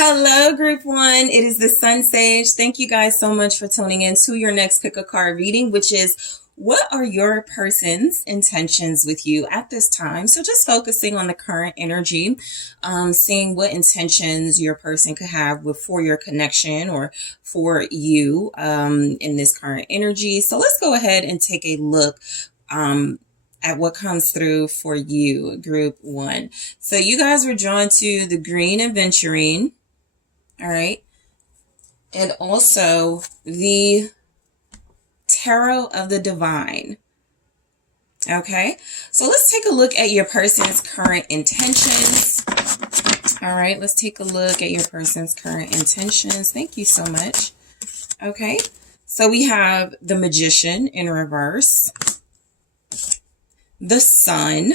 Hello, Group 1. It is the SunSage. Thank you guys so much for tuning in to your next pick a card reading, which is what are your person's intentions with you at this time? So just focusing on the current energy, seeing what intentions your person could have for your connection or for you in this current energy. So let's go ahead and take a look at what comes through for you, Group 1. So you guys were drawn to the green aventurine, all right, and also the Tarot of the Divine. Okay, so let's take a look at your person's current intentions. All right, let's take a look at your person's current intentions. Thank you so much. Okay, so we have the Magician in reverse, the Sun,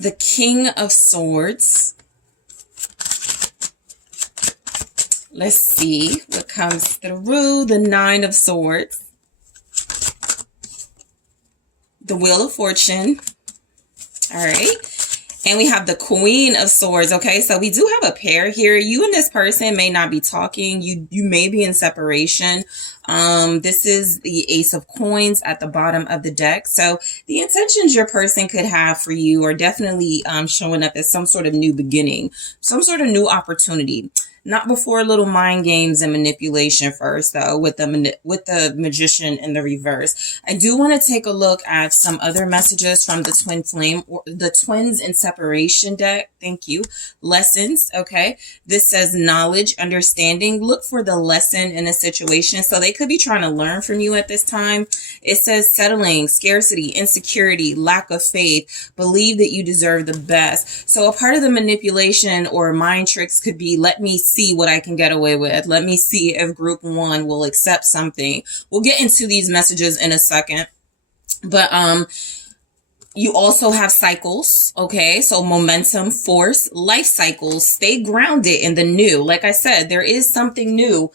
the King of Swords. Let's see what comes through. The Nine of Swords, the Wheel of Fortune. All right. And we have the Queen of Swords. Okay, so we do have a pair here. You and this person may not be talking. You may be in separation. This is the Ace of Coins at the bottom of the deck. So the intentions your person could have for you are definitely showing up as some sort of new beginning, some sort of new opportunity. Not before little mind games and manipulation first, though, with the Magician in the reverse. I do want to take a look at some other messages from the Twin Flame, or the Twins in Separation deck. Thank you. Lessons, okay? This says knowledge, understanding. Look for the lesson in a situation. So they could be trying to learn from you at this time. It says settling, scarcity, insecurity, lack of faith. Believe that you deserve the best. So a part of the manipulation or mind tricks could be, let me see what I can get away with. Let me see if Group 1 will accept something. We'll get into these messages in a second. But you also have cycles, okay? So momentum, force, life cycles. Stay grounded in the new. Like I said, there is something new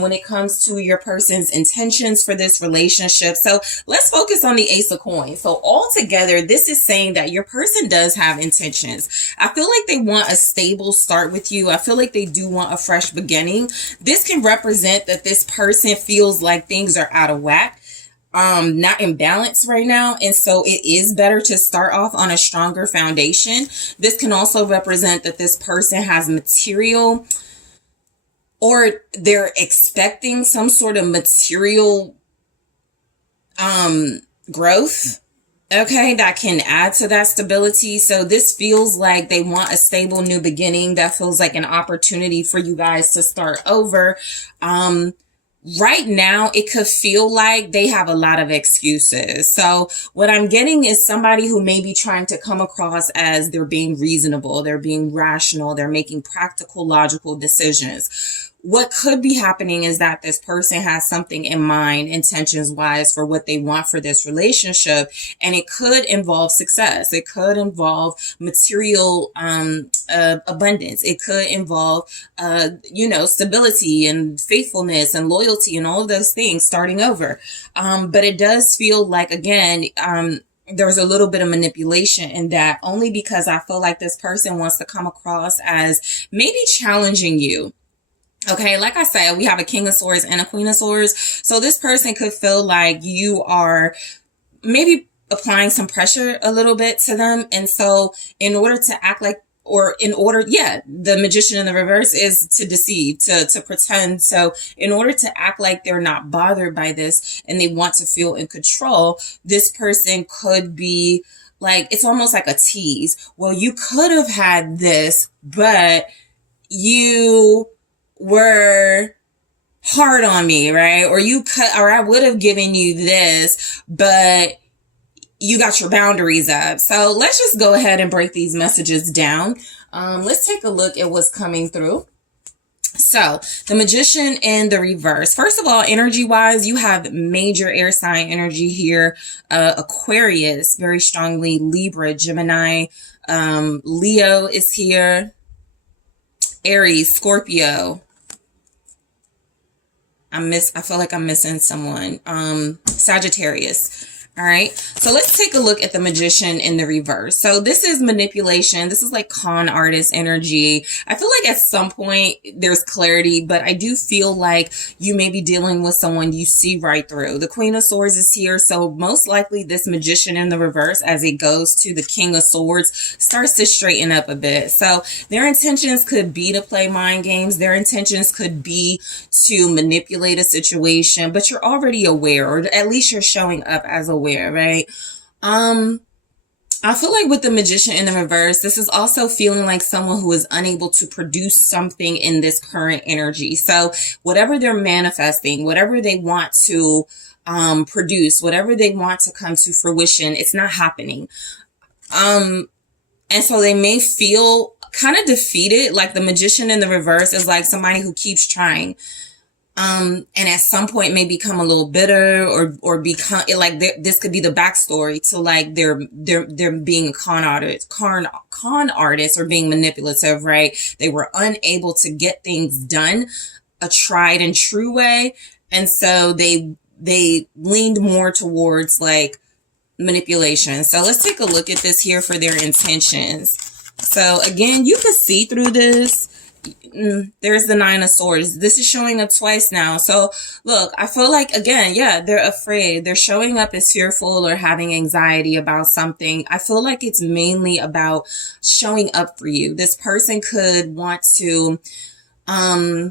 when it comes to your person's intentions for this relationship. So let's focus on the Ace of Coins. So altogether, this is saying that your person does have intentions. I feel like they want a stable start with you. I feel like they do want a fresh beginning. This can represent that this person feels like things are out of whack, not in balance right now. And so it is better to start off on a stronger foundation. This can also represent that this person has material, or they're expecting some sort of material growth, okay, that can add to that stability. So this feels like they want a stable new beginning. That feels like an opportunity for you guys to start over. Right now, it could feel like they have a lot of excuses. So what I'm getting is somebody who may be trying to come across as they're being reasonable, they're being rational, they're making practical, logical decisions. What could be happening is that this person has something in mind, intentions-wise, for what they want for this relationship, and it could involve success. It could involve material abundance. It could involve, stability and faithfulness and loyalty and all of those things starting over. But it does feel like, again, there's a little bit of manipulation in that, only because I feel like this person wants to come across as maybe challenging you. Okay, like I said, we have a King of Swords and a Queen of Swords. So this person could feel like you are maybe applying some pressure a little bit to them. And so in order to act like, the Magician in the reverse is to deceive, to pretend. So in order to act like they're not bothered by this and they want to feel in control, this person could be like, it's almost like a tease. Well, you could have had this, but you were hard on me, right? Or I would have given you this, but you got your boundaries up. So let's just go ahead and break these messages down. Let's take a look at what's coming through. So the Magician in the reverse. First of all, energy wise, you have major air sign energy here. Aquarius, very strongly. Libra, Gemini, Leo is here. Aries, Scorpio. I feel like I'm missing someone. Sagittarius. All right, so let's take a look at the Magician in the reverse. So this is manipulation. This is like con artist energy. I feel like at some point there's clarity, but I do feel like you may be dealing with someone you see right through. The Queen of Swords is here, so most likely this Magician in the reverse, as it goes to the King of Swords, starts to straighten up a bit. So their intentions could be to play mind games. Their intentions could be to manipulate a situation, but you're already aware, or at least you're showing up as aware. Right? I feel like with the Magician in the reverse, this is also feeling like someone who is unable to produce something in this current energy. So whatever they're manifesting, whatever they want to produce, whatever they want to come to fruition, it's not happening. And so they may feel kind of defeated. Like the Magician in the reverse is like somebody who keeps trying. And at some point may become a little bitter, or become like this could be the backstory to like they're being a con artist or being manipulative, right? They were unable to get things done a tried and true way. And so they leaned more towards like manipulation. So let's take a look at this here for their intentions. So again, you can see through this. There's the Nine of Swords. This is showing up twice now. So look, I feel like, again, yeah, they're afraid. They're showing up as fearful or having anxiety about something. I feel like it's mainly about showing up for you. This person could want to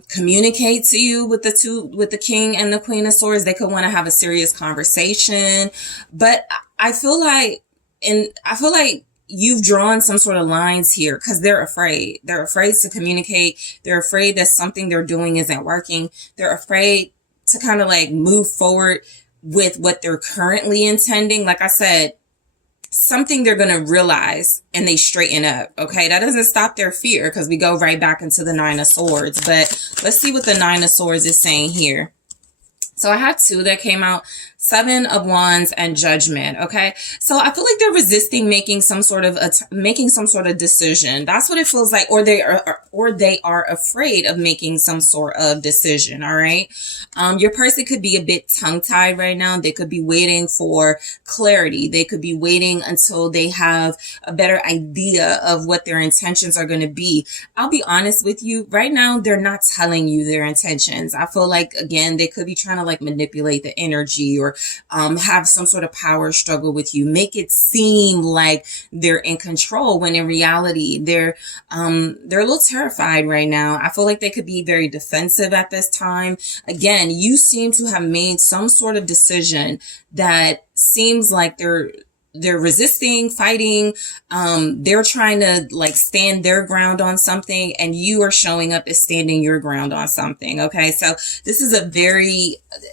communicate to you with the King and the Queen of Swords. They could want to have a serious conversation, but I feel like you've drawn some sort of lines here because they're afraid. They're afraid to communicate. They're afraid that something they're doing isn't working. They're afraid to kind of like move forward with what they're currently intending. Like I said, something they're going to realize and they straighten up. Okay. That doesn't stop their fear because we go right back into the Nine of Swords. But let's see what the Nine of Swords is saying here. So I had two that came out, Seven of Wands and Judgment. Okay. So I feel like they're resisting making some sort of decision. That's what it feels like. Or they are afraid of making some sort of decision. All right. Your person could be a bit tongue tied right now. They could be waiting for clarity. They could be waiting until they have a better idea of what their intentions are going to be. I'll be honest with you right now. They're not telling you their intentions. I feel like, again, they could be trying to like manipulate the energy or have some sort of power struggle with you, make it seem like they're in control when in reality they're a little terrified right now. I feel like they could be very defensive at this time. Again, you seem to have made some sort of decision that seems like they're resisting, fighting. They're trying to like stand their ground on something, and you are showing up as standing your ground on something. Okay. So this is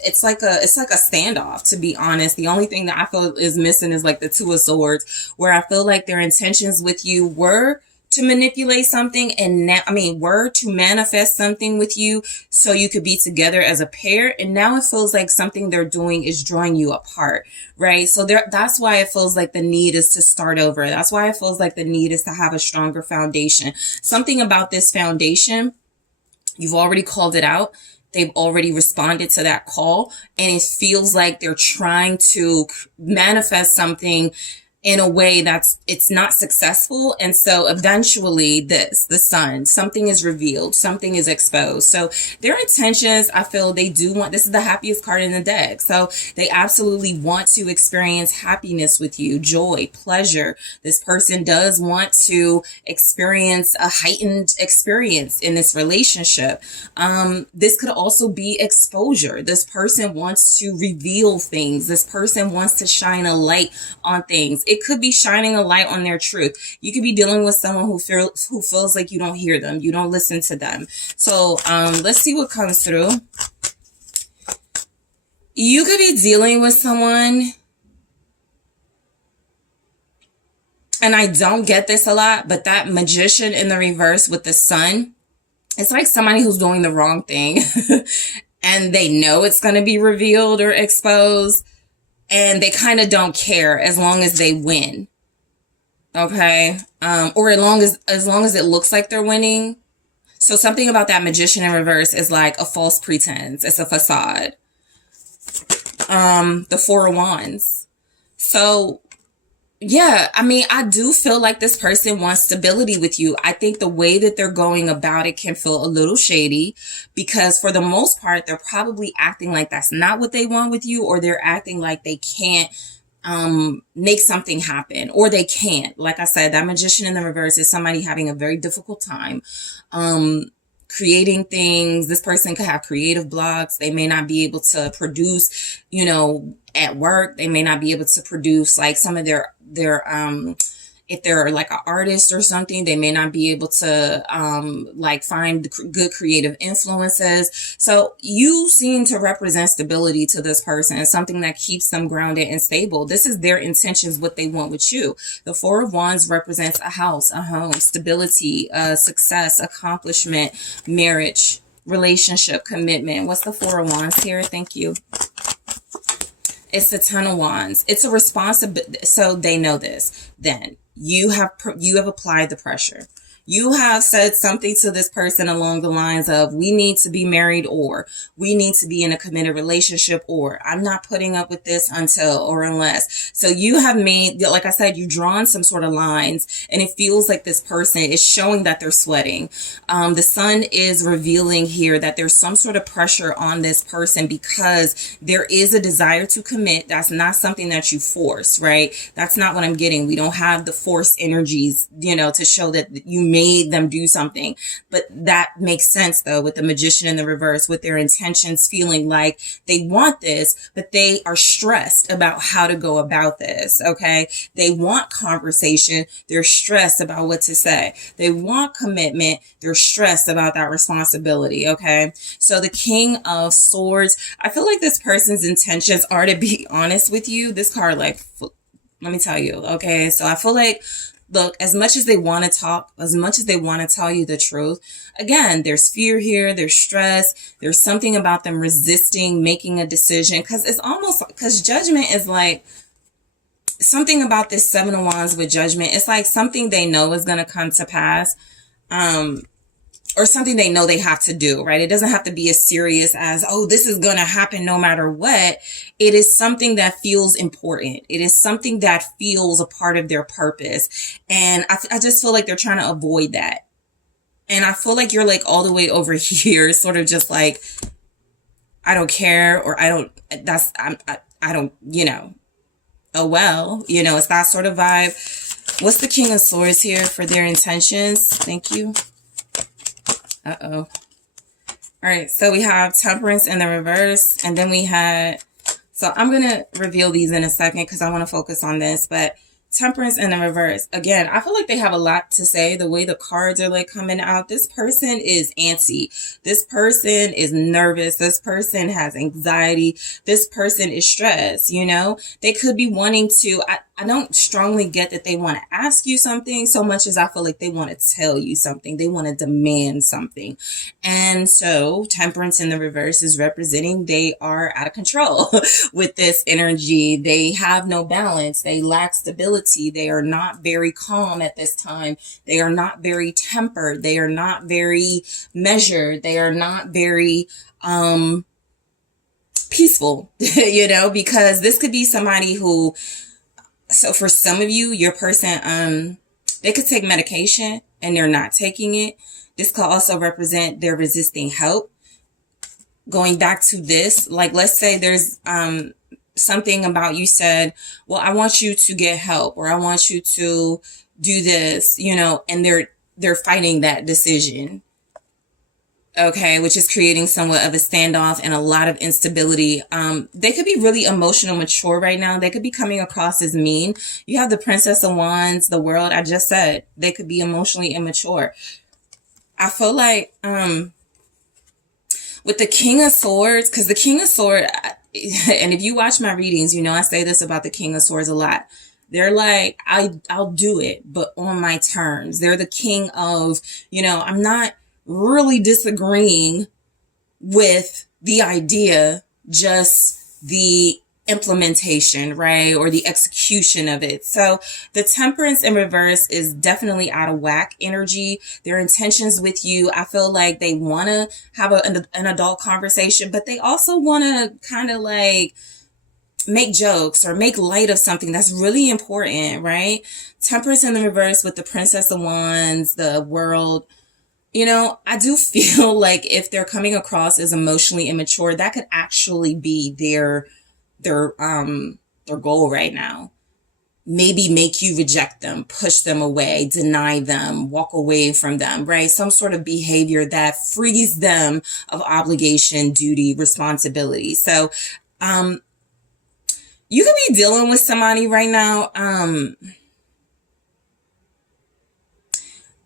it's like a standoff, to be honest. The only thing that I feel is missing is like the Two of Swords, where I feel like their intentions with you were to manipulate something and were to manifest something with you so you could be together as a pair. And now it feels like something they're doing is drawing you apart, right? So that's why it feels like the need is to start over. That's why it feels like the need is to have a stronger foundation. Something about this foundation, you've already called it out. They've already responded to that call, and it feels like they're trying to manifest something in a way it's not successful. And so eventually the Sun, something is revealed, something is exposed. So their intentions, I feel they do want, this is the happiest card in the deck. So they absolutely want to experience happiness with you, joy, pleasure. This person does want to experience a heightened experience in this relationship. This could also be exposure. This person wants to reveal things. This person wants to shine a light on things. It could be shining a light on their truth. You could be dealing with someone who feels like you don't hear them. You don't listen to them. So let's see what comes through. You could be dealing with someone, and I don't get this a lot, but that Magician in the reverse with the Sun, it's like somebody who's doing the wrong thing and they know it's going to be revealed or exposed. And they kind of don't care as long as they win. Okay. Or as long as it looks like they're winning. So something about that Magician in reverse is like a false pretense. It's a facade. The Four of Wands. So yeah, I mean, I do feel like this person wants stability with you. I think the way that they're going about it can feel a little shady because for the most part, they're probably acting like that's not what they want with you, or they're acting like they can't make something happen, or they can't. Like I said, that magician in the reverse is somebody having a very difficult time creating things. This person could have creative blocks. They may not be able to produce, at work. They may not be able to produce like some of their if they're like an artist or something, they may not be able to like find good creative influences. So you seem to represent stability to this person, something that keeps them grounded and stable. This is their intentions, what they want with you. The Four of Wands represents a house, a home, stability, success, accomplishment, marriage, relationship, commitment. What's the Four of Wands here? Thank you. It's the Ten of Wands. It's a responsibility. So they know this. Then you have applied the pressure. You have said something to this person along the lines of, we need to be married, or we need to be in a committed relationship, or I'm not putting up with this until or unless. So you have made, like I said, you've drawn some sort of lines, and it feels like this person is showing that they're sweating. The sun is revealing here that there's some sort of pressure on this person because there is a desire to commit. That's not something that you force, right? That's not what I'm getting. We don't have the force energies, to show that you made them do something. But that makes sense though, with the magician in the reverse, with their intentions feeling like they want this, but they are stressed about how to go about this. Okay. They want conversation. They're stressed about what to say. They want commitment. They're stressed about that responsibility. Okay. So the King of Swords, I feel like this person's intentions are to be honest with you. This card, let me tell you. Okay. So I feel like, look, as much as they want to talk, as much as they want to tell you the truth, again, there's fear here, there's stress, there's something about them resisting making a decision, because judgment is like something about this Seven of Wands with judgment. It's like something they know is going to come to pass. Or something they know they have to do, right? It doesn't have to be as serious as, oh, this is going to happen no matter what. It is something that feels important. It is something that feels a part of their purpose. And I just feel like they're trying to avoid that. And I feel like you're like all the way over here, sort of just like, I don't care, or I don't, oh, well, it's that sort of vibe. What's the King of Swords here for their intentions? Thank you. Uh-oh. All right, so we have Temperance in the reverse, and then we had, so I'm going to reveal these in a second because I want to focus on this, but Temperance in the reverse. Again, I feel like they have a lot to say. The way the cards are like coming out, this person is antsy. This person is nervous. This person has anxiety. This person is stressed, They could be wanting to, I don't strongly get that they want to ask you something so much as I feel like they want to tell you something. They want to demand something. And so Temperance in the reverse is representing they are out of control with this energy. They have no balance. They lack stability. They are not very calm at this time. They are not very tempered. They are not very measured. They are not very peaceful, because this could be somebody who, so for some of you, your person, they could take medication and they're not taking it. This could also represent they're resisting help. Going back to this, like, let's say there's, something about you said, well, I want you to get help, or I want you to do this, and they're fighting that decision. Okay, which is creating somewhat of a standoff and a lot of instability. They could be really emotional mature right now. They could be coming across as mean. You have the Princess of Wands, the World. I just said they could be emotionally immature. I feel like with the King of Swords, because the King of Swords, and if you watch my readings, I say this about the King of Swords a lot. They're like, I'll do it, but on my terms. They're the king of, I'm not really disagreeing with the idea, just the implementation, right? Or the execution of it. So the Temperance in reverse is definitely out of whack energy. Their intentions with you, I feel like they want to have an adult conversation, but they also want to kind of like make jokes or make light of something that's really important, right? Temperance in the reverse with the Princess of Wands, the World. You know, I do feel like if they're coming across as emotionally immature, that could actually be their goal right now. Maybe make you reject them, push them away, deny them, walk away from them, right? Some sort of behavior that frees them of obligation, duty, responsibility. So, you could be dealing with somebody right now.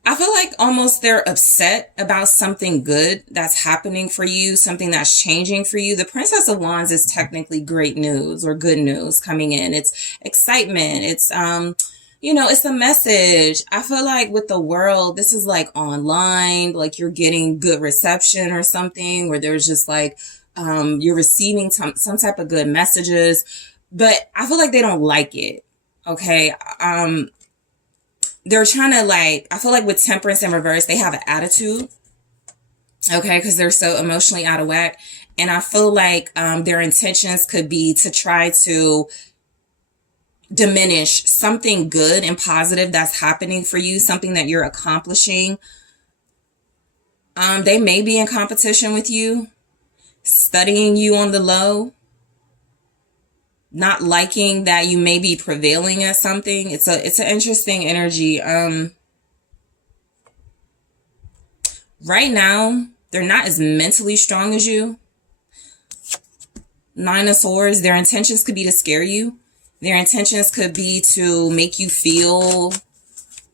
I feel like almost they're upset about something good that's happening for you, something that's changing for you. The Princess of Wands is technically great news or good news coming in. It's excitement. It's, it's a message. I feel like with the World, this is like online, like you're getting good reception or something, where there's just like, you're receiving some type of good messages, but I feel like they don't like it. Okay. They're trying to I feel like with Temperance in reverse, they have an attitude, okay, because they're so emotionally out of whack. And I feel like their intentions could be to try to diminish something good and positive that's happening for you, something that you're accomplishing. They may be in competition with you, studying you on the low, not liking that you may be prevailing at something. It's an interesting energy. Right now, they're not as mentally strong as you. Nine of Swords, their intentions could be to scare you. Their intentions could be to make you feel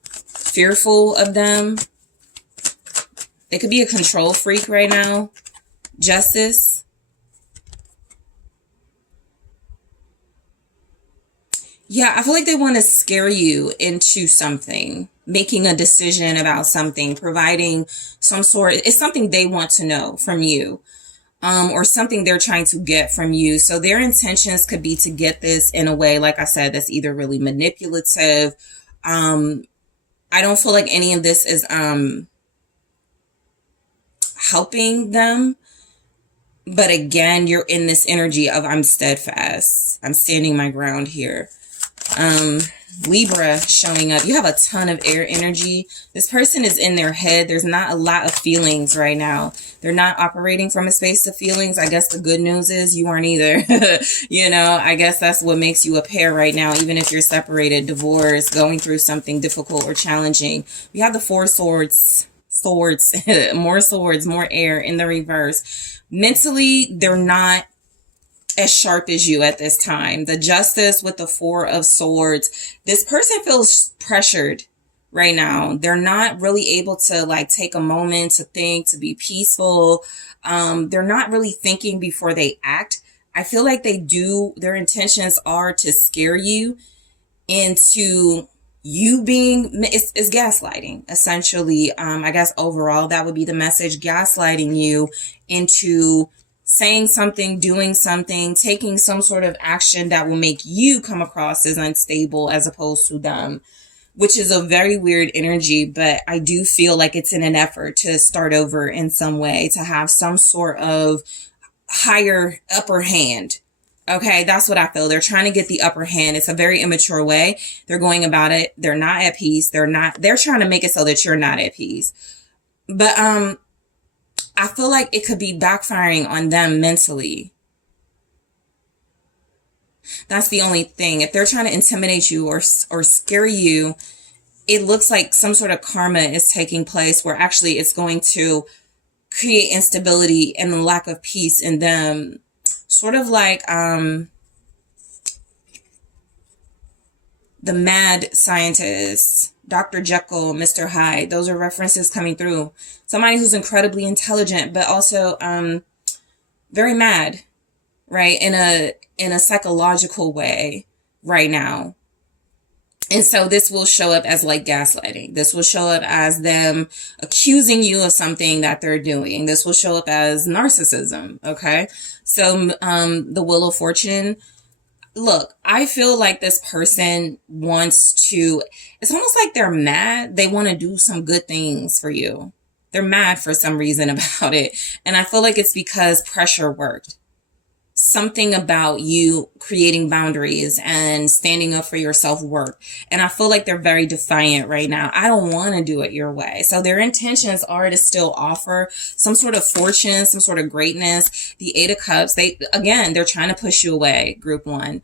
fearful of them. They could be a control freak right now. Justice. Yeah, I feel like they want to scare you into something, making a decision about something, providing some sort. It's something they want to know from you, or something they're trying to get from you. So their intentions could be to get this in a way, like I said, that's either really manipulative. I don't feel like any of this is helping them. But again, you're in this energy of I'm steadfast. I'm standing my ground here. Libra showing up. You have a ton of air energy. This person is in their head. There's not a lot of feelings right now. They're not operating from a space of feelings. I guess the good news is you aren't either. I guess that's what makes you a pair right now, even if you're separated, divorced, going through something difficult or challenging. We have the Four Swords, more swords, more air in the reverse. Mentally, they're not as sharp as you at this time. The Justice with the Four of Swords. This person feels pressured right now. They're not really able to take a moment to think, to be peaceful. They're not really thinking before they act. I feel like their intentions are to scare you into you being, it's gaslighting, essentially. I guess overall that would be the message, gaslighting you into saying something, doing something, taking some sort of action that will make you come across as unstable as opposed to them, which is a very weird energy. But I do feel like it's in an effort to start over in some way, to have some sort of higher upper hand. Okay, that's what I feel. They're trying to get the upper hand. It's a very immature way they're going about it. They're not at peace. They're trying to make it so that you're not at peace. But I feel like it could be backfiring on them mentally. That's the only thing. If they're trying to intimidate you or scare you, it looks like some sort of karma is taking place where actually it's going to create instability and a lack of peace in them. Sort of like the mad scientist, Dr. Jekyll, Mr. Hyde. Those are references coming through. Somebody who's incredibly intelligent, but also very mad, right? In a psychological way right now. And so this will show up as gaslighting. This will show up as them accusing you of something that they're doing. This will show up as narcissism. Okay. So, the Wheel of Fortune. Look, I feel like this person wants to, it's almost like they're mad. They want to do some good things for you. They're mad for some reason about it. And I feel like it's because pressure worked. something about you creating boundaries and standing up for your self-worth. And I feel like they're very defiant right now. I don't want to do it your way. So their intentions are to still offer some sort of fortune, some sort of greatness. The Eight of Cups, they're trying to push you away, group one.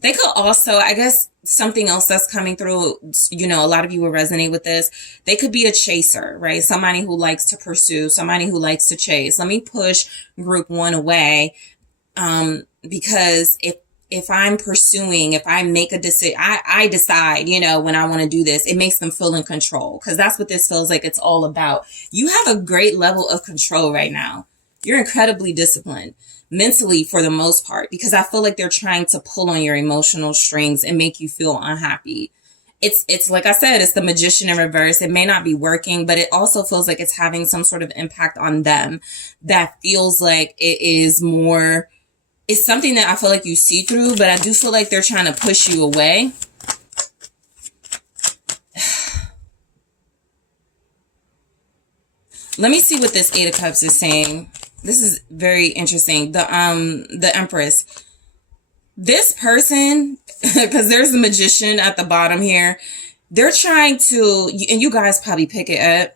They could also, I guess, something else that's coming through, a lot of you will resonate with this. They could be a chaser, right? Somebody who likes to pursue, somebody who likes to chase. Let me push group one away. Because if I'm pursuing, if I make a decision, I decide, when I want to do this, it makes them feel in control. Because that's what this feels like it's all about. You have a great level of control right now. You're incredibly disciplined. Mentally, for the most part, because I feel like they're trying to pull on your emotional strings and make you feel unhappy. It's like I said, it's the Magician in reverse. It may not be working, but it also feels like it's having some sort of impact on them that feels like it's something that I feel like you see through, but I do feel like they're trying to push you away. Let me see what this Eight of Cups is saying. This is very interesting. The Empress. This person, because there's the Magician at the bottom here, they're trying to, and you guys probably pick it up.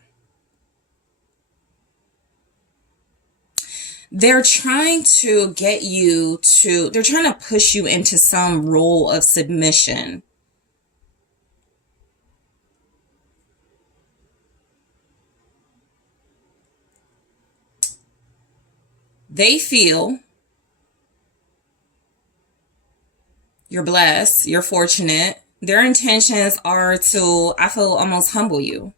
They're trying to they're trying to push you into some role of submission. They feel you're blessed, you're fortunate. Their intentions are to, I feel, almost humble you.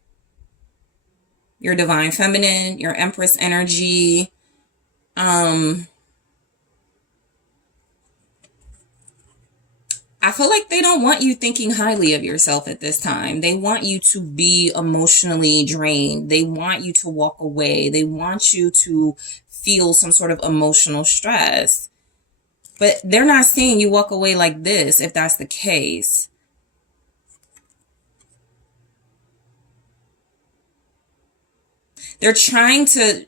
Your divine feminine, your Empress energy. I feel like they don't want you thinking highly of yourself at this time. They want you to be emotionally drained. They want you to walk away. They want you to feel some sort of emotional stress. But they're not seeing you walk away like this, if that's the case. They're trying to...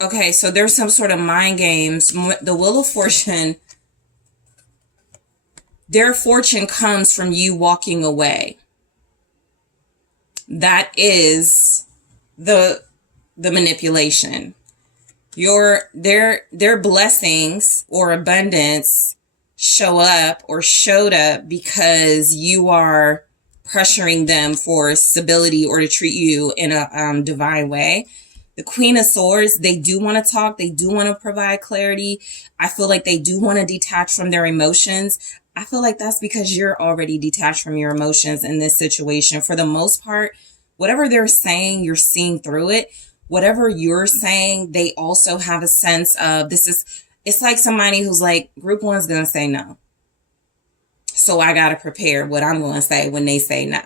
Okay, so there's some sort of mind games. The Wheel of Fortune... Their fortune comes from you walking away. That is the manipulation. Their blessings or abundance show up or showed up because you are pressuring them for stability or to treat you in a divine way. The Queen of Swords, they do want to talk. They do want to provide clarity. I feel like they do want to detach from their emotions. I feel like that's because you're already detached from your emotions in this situation. For the most part, whatever they're saying, you're seeing through it. Whatever you're saying, they also have a sense of it's like somebody who's like, group one's going to say no. So I got to prepare what I'm going to say when they say no.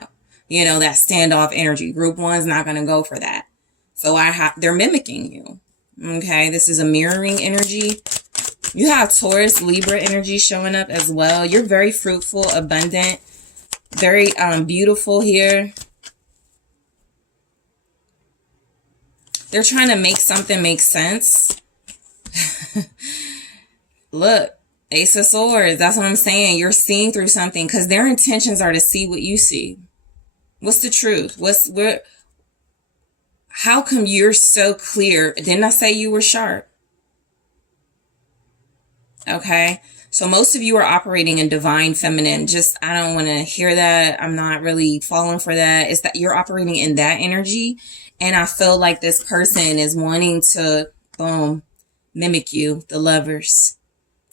That standoff energy. Group one's not going to go for that. So they're mimicking you. Okay. This is a mirroring energy. You have Taurus, Libra energy showing up as well. You're very fruitful, abundant, very beautiful here. They're trying to make something make sense. Look, Ace of Swords. That's what I'm saying. You're seeing through something because their intentions are to see what you see. What's the truth? How come you're so clear? Didn't I say you were sharp? Okay. So most of you are operating in divine feminine. I don't want to hear that. I'm not really falling for that. It's that you're operating in that energy. And I feel like this person is wanting to, mimic you. The Lovers.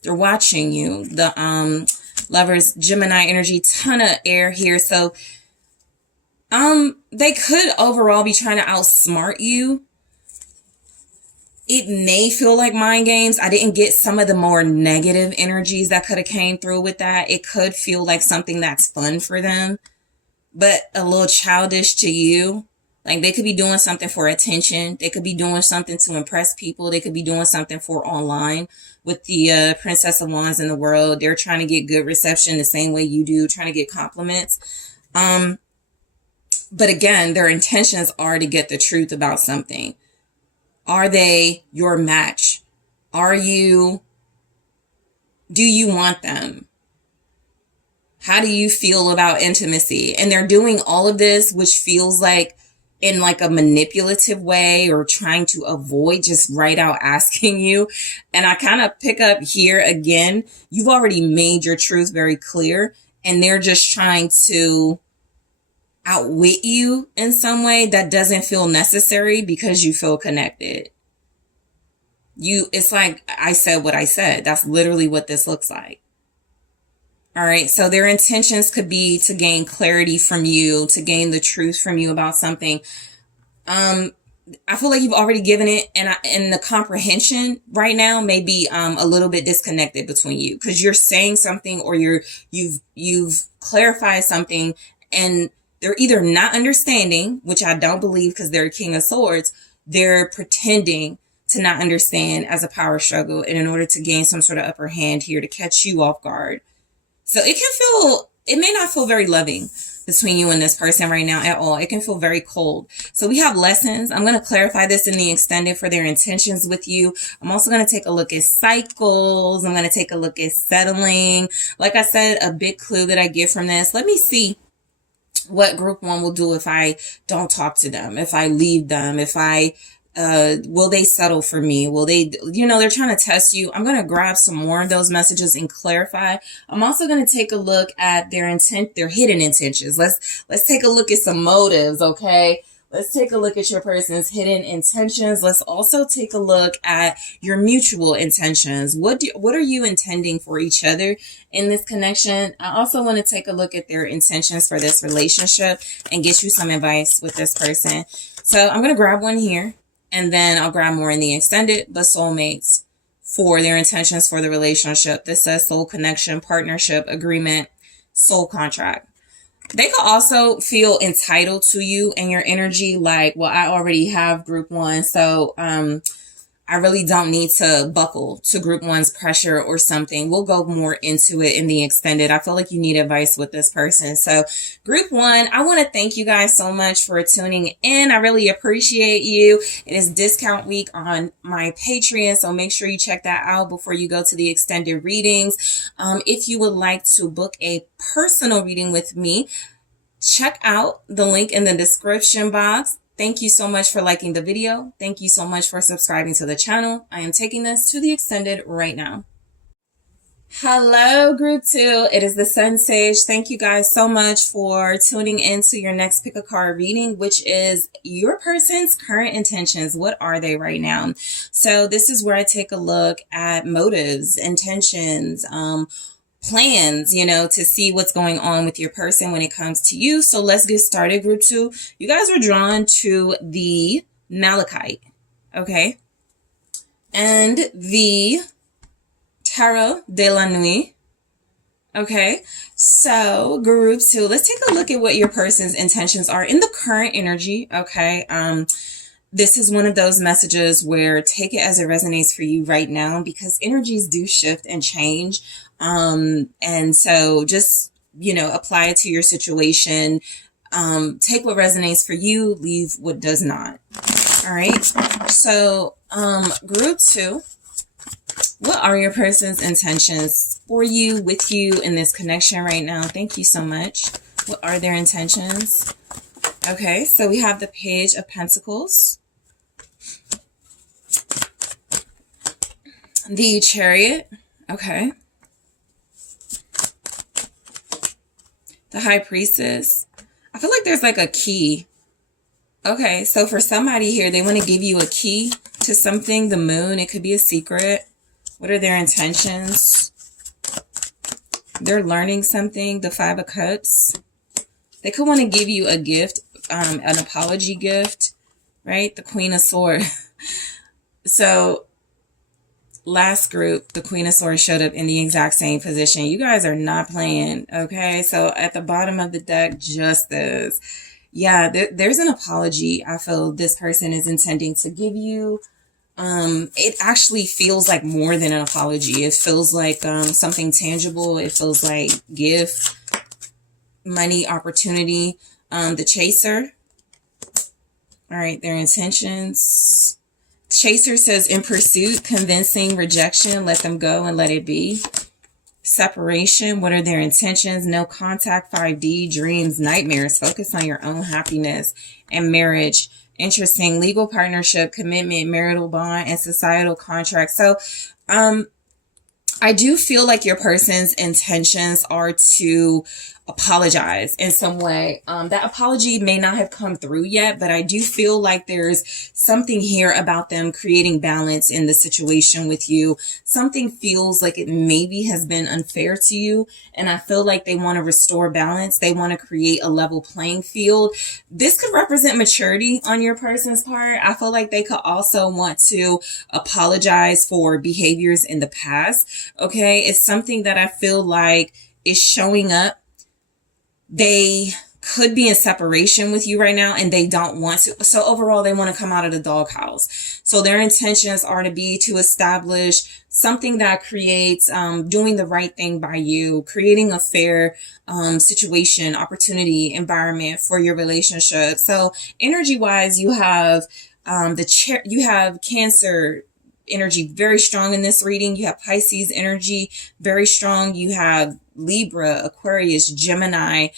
They're watching you. The Lovers, Gemini energy, ton of air here. So they could overall be trying to outsmart you. It may feel like mind games. I didn't get some of the more negative energies that could have came through with that. It could feel like something that's fun for them, but a little childish to you. Like they could be doing something for attention. They could be doing something to impress people. They could be doing something for online with the Princess of Wands in the world. They're trying to get good reception the same way you do, trying to get compliments. But again, their intentions are to get the truth about something. Are they your match? Do you want them? How do you feel about intimacy? And they're doing all of this, which feels like in like a manipulative way or trying to avoid just right out asking you. And I kind of pick up here again, you've already made your truth very clear and they're just trying to outwit you in some way that doesn't feel necessary because you feel connected. It's like I said what I said. That's literally what this looks like. All right. So their intentions could be to gain clarity from you, to gain the truth from you about something. I feel like you've already given it, and the comprehension right now may be a little bit disconnected between you because you're saying something or you've clarified something and they're either not understanding, which I don't believe because they're a King of Swords. They're pretending to not understand as a power struggle and in order to gain some sort of upper hand here to catch you off guard. So it may not feel very loving between you and this person right now at all. It can feel very cold. So we have lessons. I'm going to clarify this in the extended for their intentions with you. I'm also going to take a look at cycles. I'm going to take a look at settling. Like I said, a big clue that I get from this. Let me see what group one will do if I don't talk to them, if I leave them, will they settle for me? Will they, they're trying to test you. I'm going to grab some more of those messages and clarify. I'm also going to take a look at their hidden intentions. Let's take a look at some motives. Okay. Let's take a look at your person's hidden intentions. Let's also take a look at your mutual intentions. What are you intending for each other in this connection? I also want to take a look at their intentions for this relationship and get you some advice with this person. So I'm going to grab one here. And then I'll grab more in the extended, but soulmates for their intentions for the relationship. This says soul connection, partnership, agreement, soul contract. They could also feel entitled to you and your energy. Like, well, I already have group one. So, I really don't need to buckle to group one's pressure or something. We'll go more into it in the extended. I feel like you need advice with this person. So group one, I want to thank you guys so much for tuning in. I really appreciate you. It is discount week on my Patreon. So make sure you check that out before you go to the extended readings. If you would like to book a personal reading with me, check out the link in the description box. Thank you so much for liking the video. Thank you so much for subscribing to the channel. I am taking this to the extended right now. Hello, group two. It is the SunSage. Thank you guys so much for tuning into your next pick a card reading, which is your person's current intentions. What are they right now? So this is where I take a look at motives, intentions, plans, to see what's going on with your person when it comes to you. So let's get started, group two. You guys are drawn to the Malachite, okay? And the Tarot de la Nuit, okay? So group two, let's take a look at what your person's intentions are in the current energy, okay? This is one of those messages where take it as it resonates for you right now because energies do shift and change. And so just, apply it to your situation. Take what resonates for you, leave what does not. All right. So, group two, what are your person's intentions for you, with you in this connection right now? Thank you so much. What are their intentions? Okay. So we have the Page of Pentacles, the Chariot. Okay. The High Priestess. I feel like there's like a key. Okay, so for somebody here, they want to give you a key to something. The Moon, it could be a secret. What are their intentions? They're learning something. The Five of Cups. They could want to give you a gift, an apology gift, right? The Queen of Swords. So last group, the Queen of Swords showed up in the exact same position. You guys are not playing, okay? So at the bottom of the deck, Justice. Yeah, there's an apology I feel this person is intending to give you. It actually feels like more than an apology. It feels like something tangible. It feels like gift, money, opportunity. The Chaser. All right, their intentions. Chaser says in pursuit, convincing, rejection, let them go and let it be. Separation, what are their intentions? No contact, 5D, dreams, nightmares, focus on your own happiness. And marriage, interesting, legal partnership, commitment, marital bond, and societal contract. So, I do feel like your person's intentions are to apologize in some way. That apology may not have come through yet, but I do feel like there's something here about them creating balance in the situation with you. Something feels like it maybe has been unfair to you, and I feel like they want to restore balance. They want to create a level playing field. This could represent maturity on your person's part. I feel like they could also want to apologize for behaviors in the past. Okay, it's something that I feel like is showing up. They could be in separation with you right now and they don't want to. So overall, they want to come out of the doghouse. So their intentions are to be to establish something that creates doing the right thing by you, creating a fair situation, opportunity, environment for your relationship. So energy wise, you have you have Cancer energy very strong in this reading. You have Pisces energy very strong. You have Libra, Aquarius, Gemini,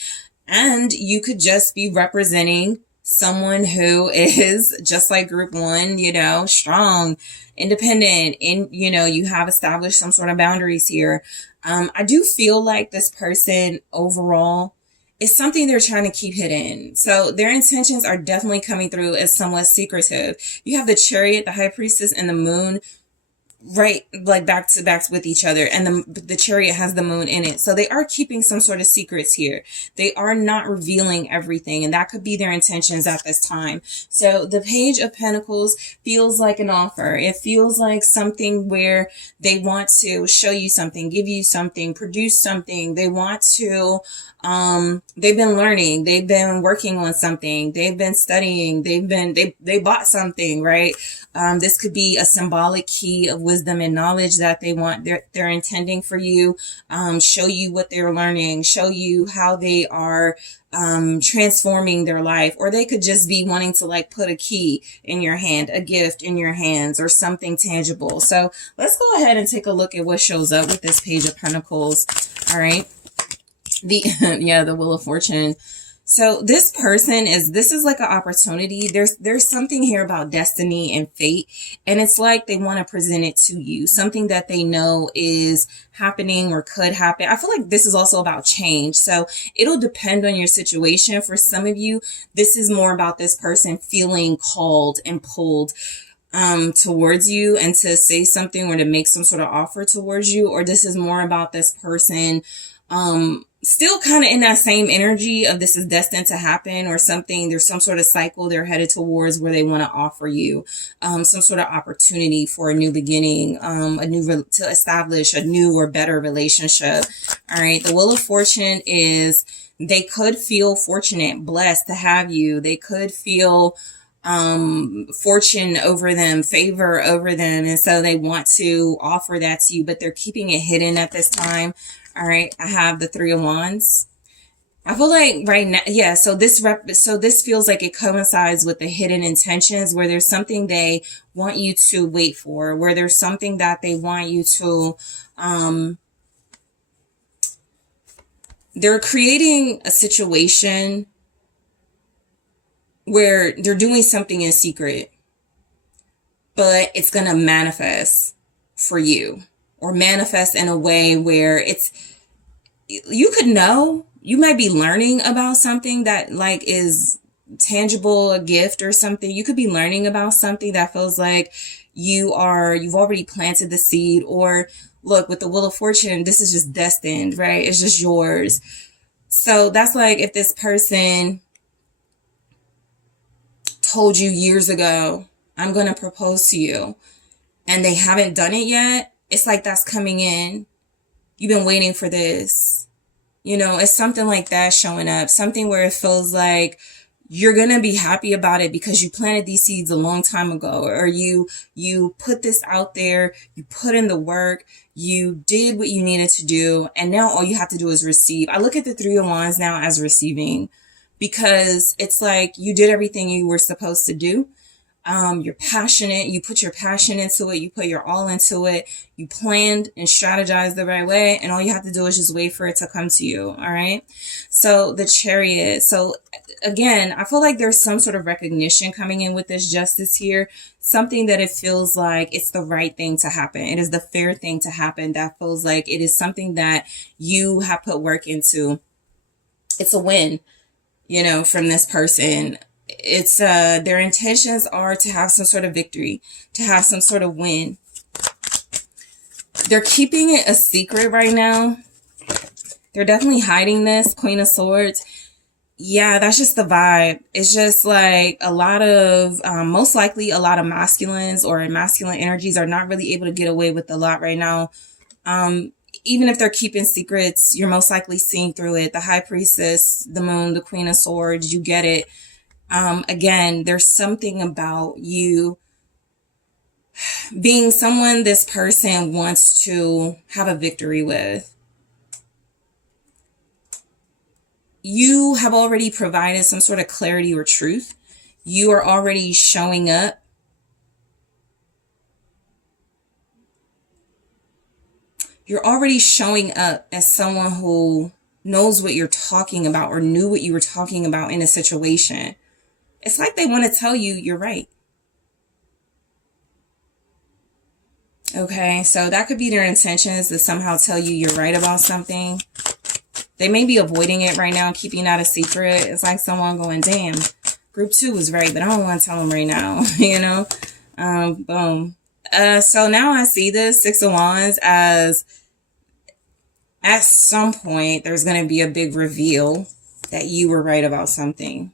and you could just be representing someone who is just like group one, you know, strong, independent, and, you know, you have established some sort of boundaries here. I do feel like this person overall is something they're trying to keep hidden. So their intentions are definitely coming through as somewhat secretive. You have the Chariot, the High Priestess, and the Moon right, like back to backs with each other, and the Chariot has the Moon in it. So they are keeping some sort of secrets here. They are not revealing everything, and that could be their intentions at this time. So the Page of Pentacles feels like an offer. It feels like something where they want to show you something, give you something, produce something. They want to they've been learning, they've been working on something, they've been studying, they bought something, right? This could be a symbolic key of wisdom and knowledge that they want, they're intending for you. Show you what they're learning, show you how they are transforming their life, or they could just be wanting to like put a key in your hand, a gift in your hands, or something tangible. So let's go ahead and take a look at what shows up with this Page of Pentacles. All right. The Wheel of Fortune. So this person this is like an opportunity. There's something here about destiny and fate, and it's like they want to present it to you, something that they know is happening or could happen. I feel like this is also about change. So it'll depend on your situation. For some of you, this is more about this person feeling called and pulled towards you and to say something or to make some sort of offer towards you, or this is more about this person still kind of in that same energy of this is destined to happen or something. There's some sort of cycle they're headed towards where they want to offer you some sort of opportunity for a new beginning, to establish a new or better relationship. All right. The Wheel of Fortune is they could feel fortunate, blessed to have you. They could feel fortune over them, favor over them. And so they want to offer that to you, but they're keeping it hidden at this time. All right. I have the Three of Wands. I feel like right now, yeah. So this feels like it coincides with the hidden intentions, where there's something they want you to wait for, where there's something that they want you to, they're creating a situation where they're doing something in secret, but it's going to manifest for you, or manifest in a way where you could know, you might be learning about something that like is tangible, a gift or something. You could be learning about something that feels like you've already planted the seed, or look, with the Wheel of Fortune, this is just destined, right? It's just yours. So that's like if this person told you years ago, I'm going to propose to you, and they haven't done it yet. It's like that's coming in. You've been waiting for this. You know, it's something like that showing up. Something where it feels like you're going to be happy about it because you planted these seeds a long time ago, or you put this out there, you put in the work, you did what you needed to do, and now all you have to do is receive. I look at the Three of Wands now as receiving, because it's like you did everything you were supposed to do. You're passionate. You put your passion into it. You put your all into it. You planned and strategized the right way. And all you have to do is just wait for it to come to you. All right. So the Chariot. So again, I feel like there's some sort of recognition coming in with this justice here. Something that it feels like it's the right thing to happen. It is the fair thing to happen. That feels like it is something that you have put work into. It's a win, you know, from this person. It's their intentions are to have some sort of victory, to have some sort of win. They're keeping it a secret right now. They're definitely hiding this. Queen of Swords. Yeah, that's just the vibe. It's just like a lot of, most likely a lot of masculines or masculine energies are not really able to get away with a lot right now. Even if they're keeping secrets, you're most likely seeing through it. The High Priestess, the Moon, the Queen of Swords, you get it. Again, there's something about you being someone this person wants to have a victory with. You have already provided some sort of clarity or truth. You are already showing up. You're already showing up as someone who knows what you're talking about or knew what you were talking about in a situation. It's like they want to tell you you're right. Okay, so that could be their intentions, to somehow tell you you're right about something. They may be avoiding it right now, keeping that a secret. It's like someone going, damn, group 2 was right, but I don't want to tell them right now, you know? Boom. So now I see this 6 of Wands as at some point there's going to be a big reveal that you were right about something.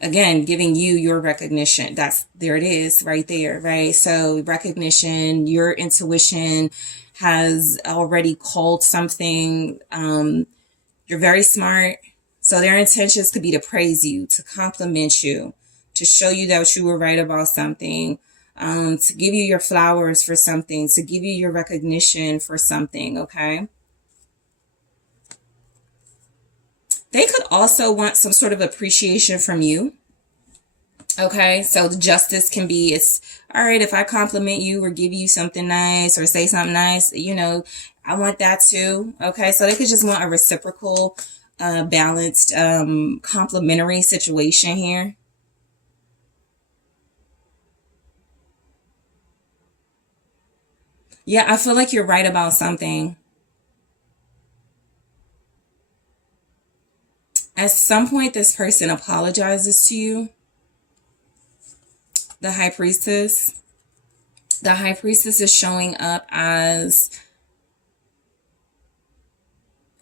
Again, giving you your recognition. There it is right there, right? So recognition, your intuition has already called something. You're very smart. So their intentions could be to praise you, to compliment you, to show you that you were right about something, to give you your flowers for something, to give you your recognition for something, okay? They could also want some sort of appreciation from you. Okay, so the justice can be, it's all right if I compliment you or give you something nice or say something nice, you know, I want that too. Okay, so they could just want a reciprocal, balanced, complimentary situation here. Yeah, I feel like you're right about something. At some point, this person apologizes to you. The High Priestess. The High Priestess is showing up as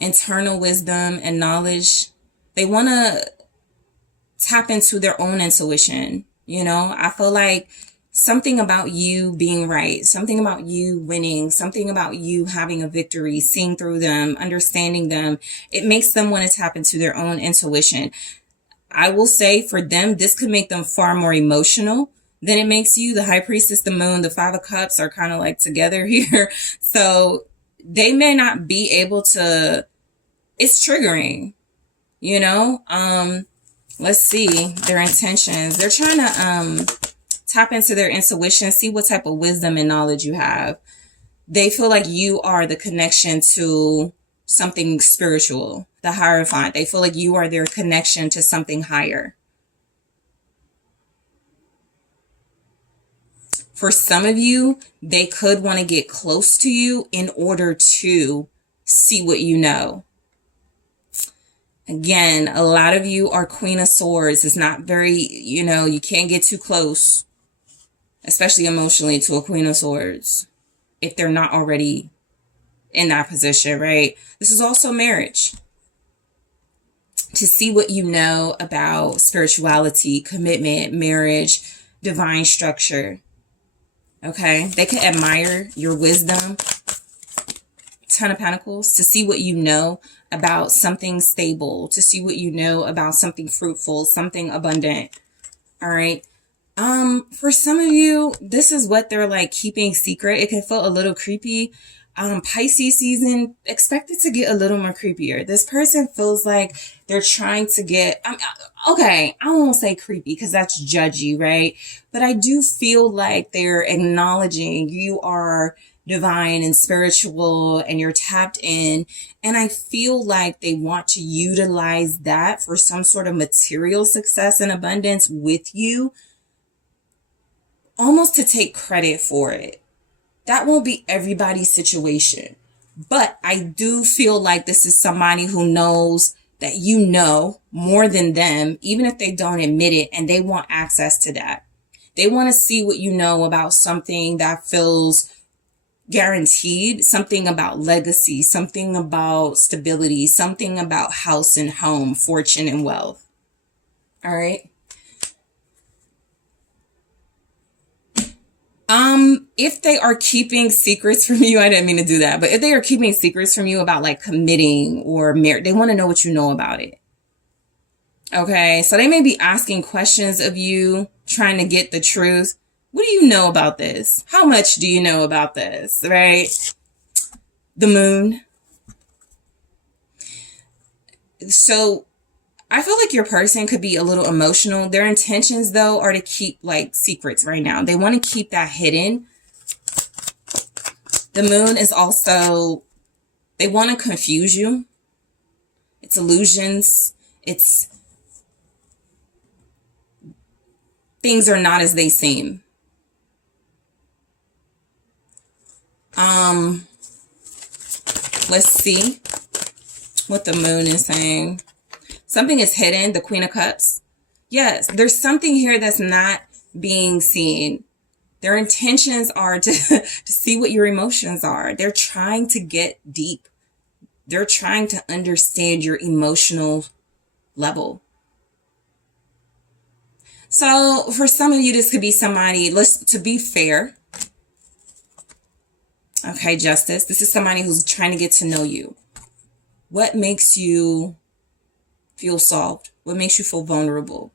internal wisdom and knowledge. They want to tap into their own intuition. You know, I feel like something about you being right, something about you winning, something about you having a victory, seeing through them, understanding them, it makes them want to tap into their own intuition. I will say for them, this could make them far more emotional than it makes you. The High Priestess, the Moon, the Five of Cups are kind of like together here. So they may not be able to, it's triggering, you know? Let's see their intentions. They're trying to, tap into their intuition, see what type of wisdom and knowledge you have. They feel like you are the connection to something spiritual, the Hierophant. They feel like you are their connection to something higher. For some of you, they could want to get close to you in order to see what you know. Again, a lot of you are Queen of Swords. It's not very, you know, you can't get too close, especially emotionally, to a Queen of Swords if they're not already in that position, right? This is also marriage. To see what you know about spirituality, commitment, marriage, divine structure. Okay? They can admire your wisdom. Ten of Pentacles. To see what you know about something stable. To see what you know about something fruitful, something abundant. All right? For some of you, this is what they're like keeping secret. It can feel a little creepy. Pisces season, expect it to get a little more creepier. This person feels like they're trying to get, okay, I won't say creepy because that's judgy, right? But I do feel like they're acknowledging you are divine and spiritual and you're tapped in. And I feel like they want to utilize that for some sort of material success and abundance with you, almost to take credit for it. That won't be everybody's situation. But I do feel like this is somebody who knows that you know more than them, even if they don't admit it, and they want access to that. They want to see what you know about something that feels guaranteed, something about legacy, something about stability, something about house and home, fortune and wealth. All right. If they are keeping secrets from you, I didn't mean to do that, but if they are keeping secrets from you about like committing or marriage, they want to know what you know about it. Okay. So they may be asking questions of you, trying to get the truth. What do you know about this? How much do you know about this? Right? The moon. So I feel like your person could be a little emotional. Their intentions, though, are to keep like secrets right now. They want to keep that hidden. The moon is also, they want to confuse you. It's illusions. It's things are not as they seem. Let's see what the moon is saying. Something is hidden, the Queen of Cups. Yes, there's something here that's not being seen. Their intentions are to see what your emotions are. They're trying to get deep. They're trying to understand your emotional level. So for some of you, this could be somebody, to be fair. Okay, Justice. This is somebody who's trying to get to know you. What makes you feel soft? What makes you feel vulnerable?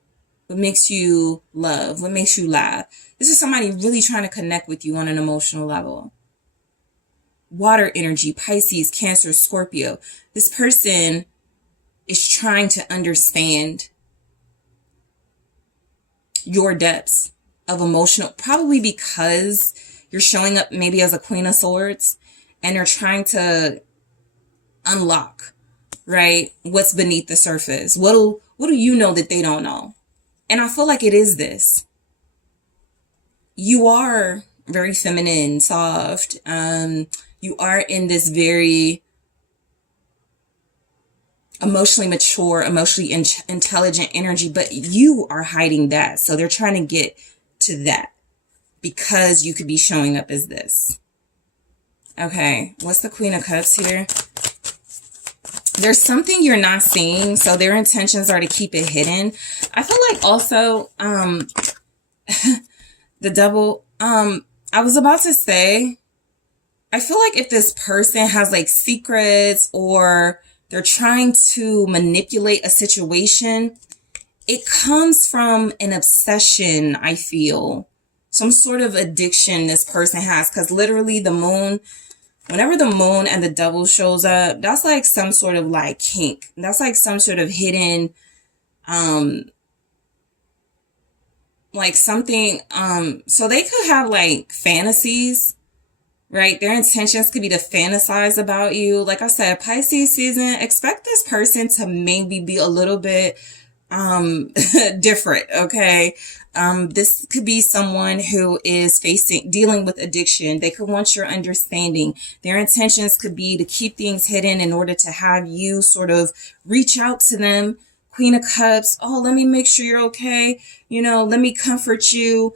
What makes you love? What makes you laugh? This is somebody really trying to connect with you on an emotional level. Water energy, Pisces, Cancer, Scorpio. This person is trying to understand your depths of emotional, probably because you're showing up maybe as a Queen of Swords, and they're trying to unlock, right, what's beneath the surface. What do you know that they don't know? And I feel like it is this. You are very feminine, soft. You are in this very emotionally mature, emotionally intelligent energy, but you are hiding that. So they're trying to get to that because you could be showing up as this. Okay, what's the Queen of Cups here? There's something you're not seeing, so their intentions are to keep it hidden. I feel like also, the Devil, I was about to say, I feel like if this person has like secrets or they're trying to manipulate a situation, it comes from an obsession, I feel. Some sort of addiction this person has, because literally the moon, whenever the moon and the devil shows up, that's like some sort of like kink. That's like some sort of hidden, like something, so they could have like fantasies, right? Their intentions could be to fantasize about you. Like I said, Pisces season, expect this person to maybe be a little bit, different. Okay. This could be someone who is dealing with addiction. They could want your understanding. Their intentions could be to keep things hidden in order to have you sort of reach out to them. Queen of Cups. Oh, let me make sure you're okay. You know, let me comfort you.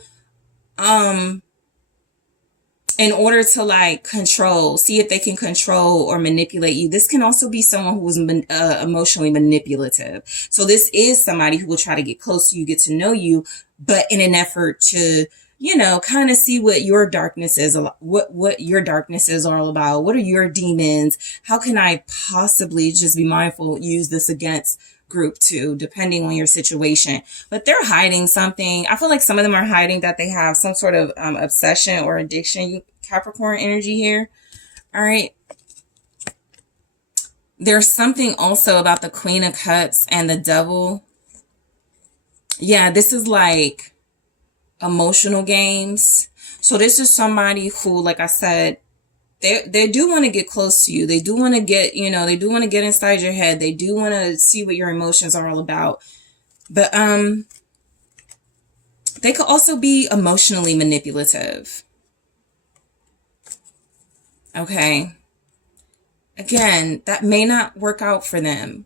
In order to like see if they can control or manipulate you. This can also be someone who is emotionally manipulative. So this is somebody who will try to get close to you, get to know you, but in an effort to, you know, kind of see what your darkness is, what your darkness is all about. What are your demons? How can I possibly, just be mindful, use this against group 2, depending on your situation. But they're hiding something. I feel like some of them are hiding that they have some sort of obsession or addiction. Capricorn energy here. All right. There's something also about the Queen of Cups and the Devil. Yeah, this is like emotional games. So this is somebody who, like I said, they do want to get close to you. They do want to get, they do want to get inside your head. They do want to see what your emotions are all about. But they could also be emotionally manipulative. Okay. Again, that may not work out for them.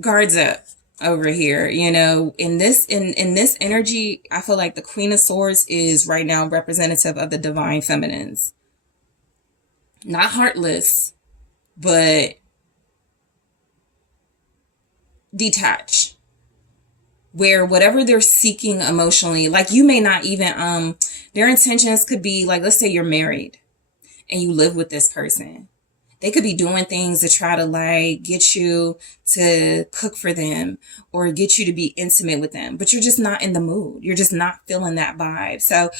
Guards up over here. In this energy, I feel like the Queen of Swords is right now representative of the divine feminines. Not heartless, but detached. Where whatever they're seeking emotionally, like you may not even, their intentions could be like, let's say you're married and you live with this person. They could be doing things to try to like get you to cook for them or get you to be intimate with them, but you're just not in the mood. You're just not feeling that vibe. So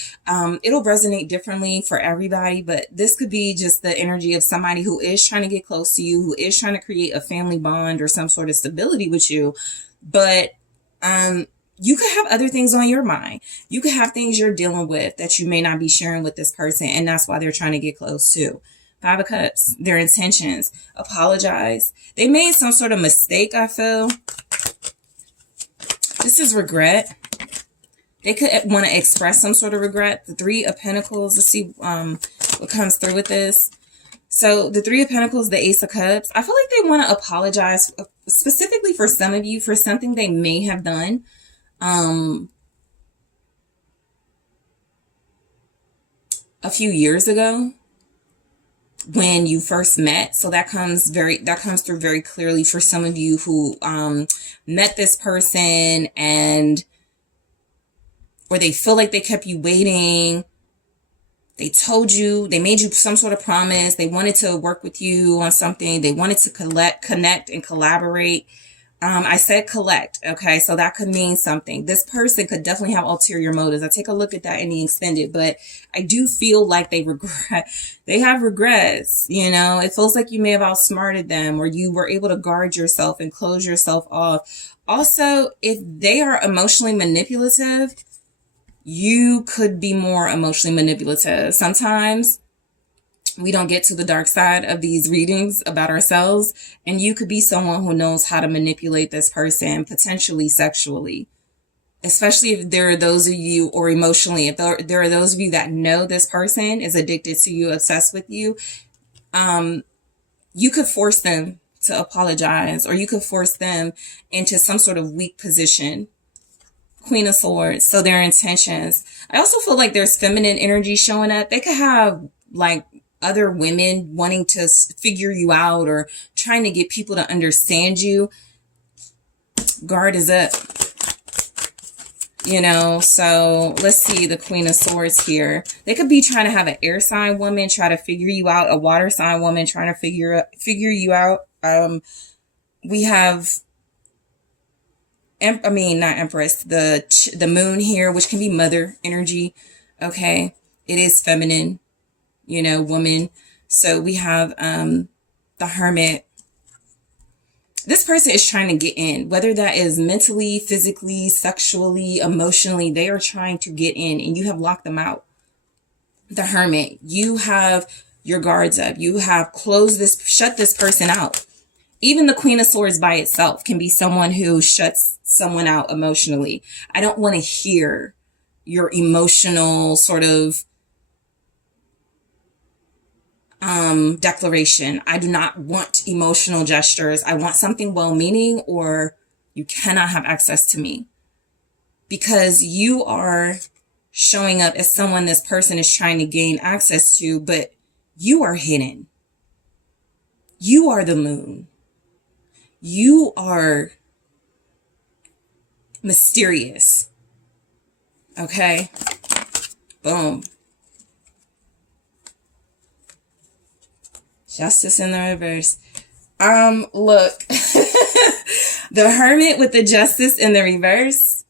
it'll resonate differently for everybody, but this could be just the energy of somebody who is trying to get close to you, who is trying to create a family bond or some sort of stability with you. But you could have other things on your mind. You could have things you're dealing with that you may not be sharing with this person, and that's why they're trying to get close to. Five of Cups, their intentions, apologize. They made some sort of mistake, I feel. This is regret. They could want to express some sort of regret. The Three of Pentacles, let's see what comes through with this. So the Three of Pentacles, the Ace of Cups, I feel like they want to apologize specifically for some of you for something they may have done. A few years ago when you first met. So that comes through very clearly for some of you who met this person or they feel like they kept you waiting. They told you, they made you some sort of promise. They wanted to work with you on something. They wanted to connect and collaborate. I said collect. Okay. So that could mean something. This person could definitely have ulterior motives. I take a look at that in the extended, but I do feel like they have regrets. It feels like you may have outsmarted them or you were able to guard yourself and close yourself off. Also, if they are emotionally manipulative, you could be more emotionally manipulative. Sometimes we don't get to the dark side of these readings about ourselves, and you could be someone who knows how to manipulate this person, potentially sexually, especially if there are those of you, or emotionally, if there are those of you that know this person is addicted to you, obsessed with you. You could force them to apologize, or you could force them into some sort of weak position. Queen of Swords. So their intentions. I also feel like there's feminine energy showing up. They could have like other women wanting to figure you out or trying to get people to understand you. Guard is up. So let's see the Queen of Swords here. They could be trying to have an air sign woman try to figure you out, a water sign woman trying to figure you out. We have, not Empress, the Moon here, which can be mother energy. Okay. It is feminine, woman. So we have the Hermit. This person is trying to get in, whether that is mentally, physically, sexually, emotionally. They are trying to get in, and you have locked them out. The Hermit, you have your guards up. You have shut this person out. Even the Queen of Swords by itself can be someone who shuts someone out emotionally. I don't want to hear your emotional sort of declaration. I do not want emotional gestures. I want something well-meaning, or you cannot have access to me, because you are showing up as someone this person is trying to gain access to, but you are hidden. You are the Moon. You are mysterious. Okay. Boom. Justice in the reverse. Look. The Hermit with the Justice in the reverse.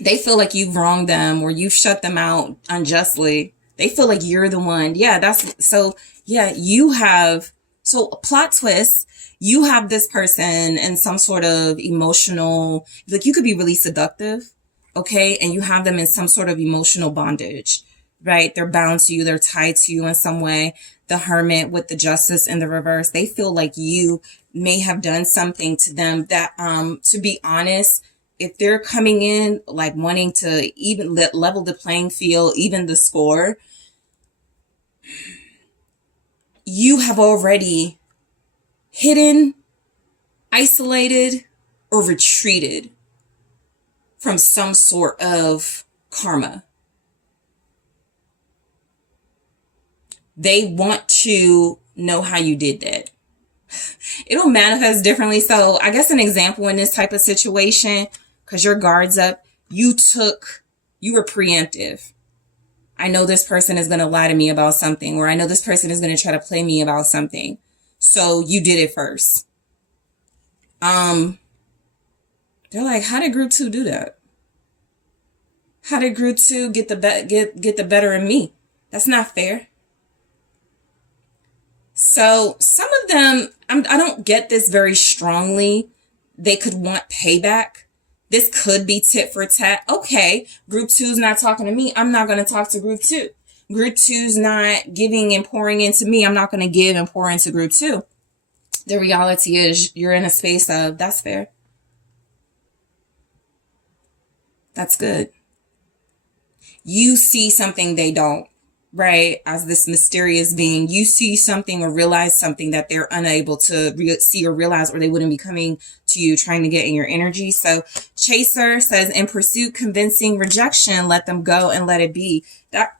They feel like you've wronged them or you've shut them out unjustly. They feel like you're the one. Yeah, that's so. Yeah, you have, so a plot twist. You have this person in some sort of emotional, like you could be really seductive, okay? And you have them in some sort of emotional bondage, right? They're bound to you. They're tied to you in some way. The Hermit with the Justice in the reverse. They feel like you may have done something to them that, to be honest, if they're coming in like wanting to even level the playing field, even the score, you have already hidden, isolated, or retreated from some sort of karma. They want to know how you did that. It'll manifest differently. So I guess an example in this type of situation, because your guard's up, you were preemptive. I know this person is going to lie to me about something, or I know this person is going to try to play me about something. So you did it first. They're like, how did group 2 do that? How did group 2 get the better of me? That's not fair. So some of them, I don't get this very strongly. They could want payback. This could be tit for tat. Okay, group 2's not talking to me. I'm not going to talk to group 2. Group 2's not giving and pouring into me. I'm not going to give and pour into group 2. The reality is you're in a space of, that's fair. That's good. You see something they don't, right? As this mysterious being, you see something or realize something that they're unable to see or realize, or they wouldn't be coming to you trying to get in your energy. So Chaser says, in pursuit, convincing, rejection, let them go and let it be. That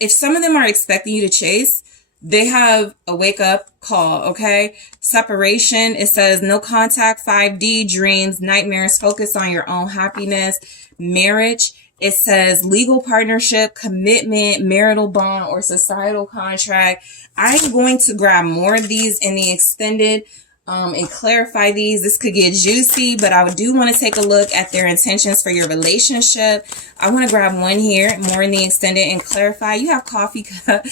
if some of them are expecting you to chase, they have a wake up call, okay? Separation, it says no contact, 5D, dreams, nightmares, focus on your own happiness. Marriage, it says legal partnership, commitment, marital bond, or societal contract. I'm going to grab more of these in the extended and clarify these. This could get juicy, but I do want to take a look at their intentions for your relationship. I want to grab one here, more in the extended, and clarify. You have coffee cup.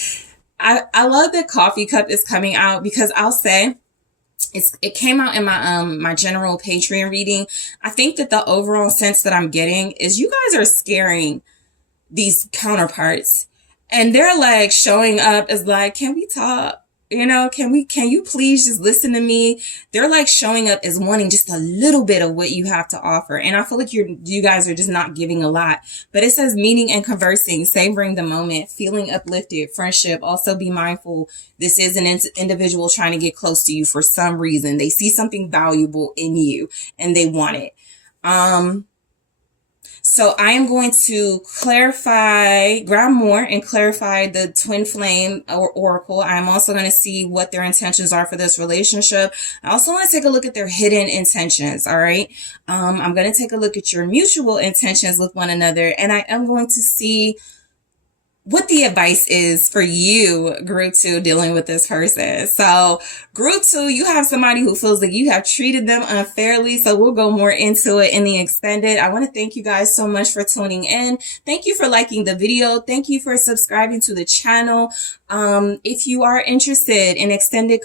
I love that coffee cup is coming out, because I'll say it came out in my general Patreon reading. I think that the overall sense that I'm getting is you guys are scaring these counterparts, and they're like showing up as like, can we talk? You know, can you please just listen to me? They're like showing up as wanting just a little bit of what you have to offer. And I feel like you guys are just not giving a lot, but it says meeting and conversing, savoring the moment, feeling uplifted, friendship. Also be mindful. This is an individual trying to get close to you for some reason. They see something valuable in you and they want it. So I am going to grab more and clarify the twin flame or oracle. I'm also going to see what their intentions are for this relationship. I also want to take a look at their hidden intentions. All right. I'm going to take a look at your mutual intentions with one another, and I am going to see what the advice is for you, group 2, dealing with this person. So group 2, you have somebody who feels like you have treated them unfairly. So we'll go more into it in the extended. I want to thank you guys so much for tuning in. Thank you for liking the video. Thank you for subscribing to the channel. If you are interested in extended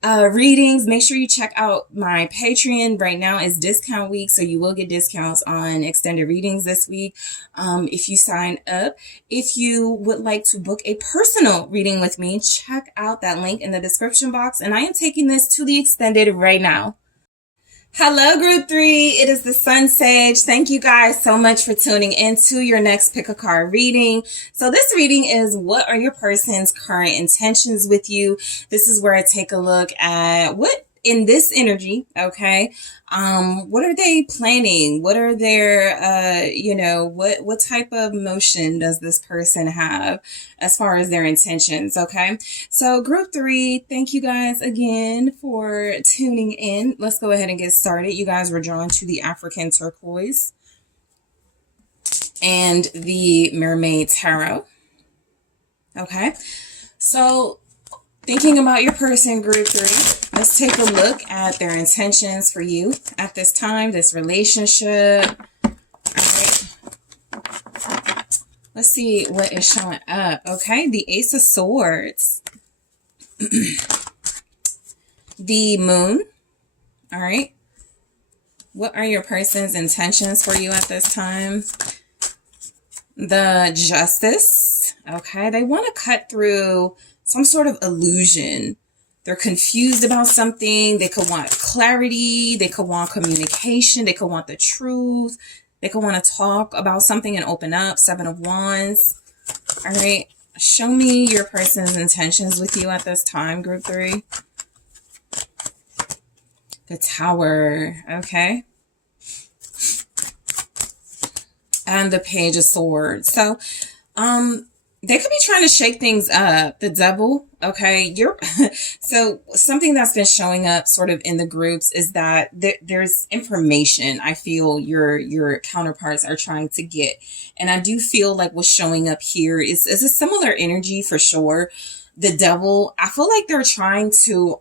readings, make sure you check out my Patreon. Right now is discount week, so you will get discounts on extended readings this week if you sign up. If you would like to book a personal reading with me, check out that link in the description box, and I am taking this to the extended right now. Hello, group 3. It is the SunSage. Thank you guys so much for tuning in to your next pick a card reading. So this reading is, what are your person's current intentions with you? This is where I take a look at what in this energy, okay? What are they planning? What are their, what type of motion does this person have as far as their intentions, okay? So group 3, thank you guys again for tuning in. Let's go ahead and get started. You guys were drawn to the African turquoise and the Mermaid Tarot, okay? So thinking about your person, group 3, let's take a look at their intentions for you at this time, this relationship. All right. Let's see what is showing up. Okay, the Ace of Swords. The Moon. All right. What are your person's intentions for you at this time? The Justice. Okay, they want to cut through some sort of illusion. They're confused about something. They could want clarity. They could want communication. They could want the truth. They could want to talk about something and open up. Seven of Wands. All right. Show me your person's intentions with you at this time, group 3. The Tower. Okay. And the Page of Swords. So, they could be trying to shake things up. The Devil. Okay. So something that's been showing up sort of in the groups is that there's information I feel your counterparts are trying to get. And I do feel like what's showing up here is a similar energy for sure. The Devil, I feel like they're trying to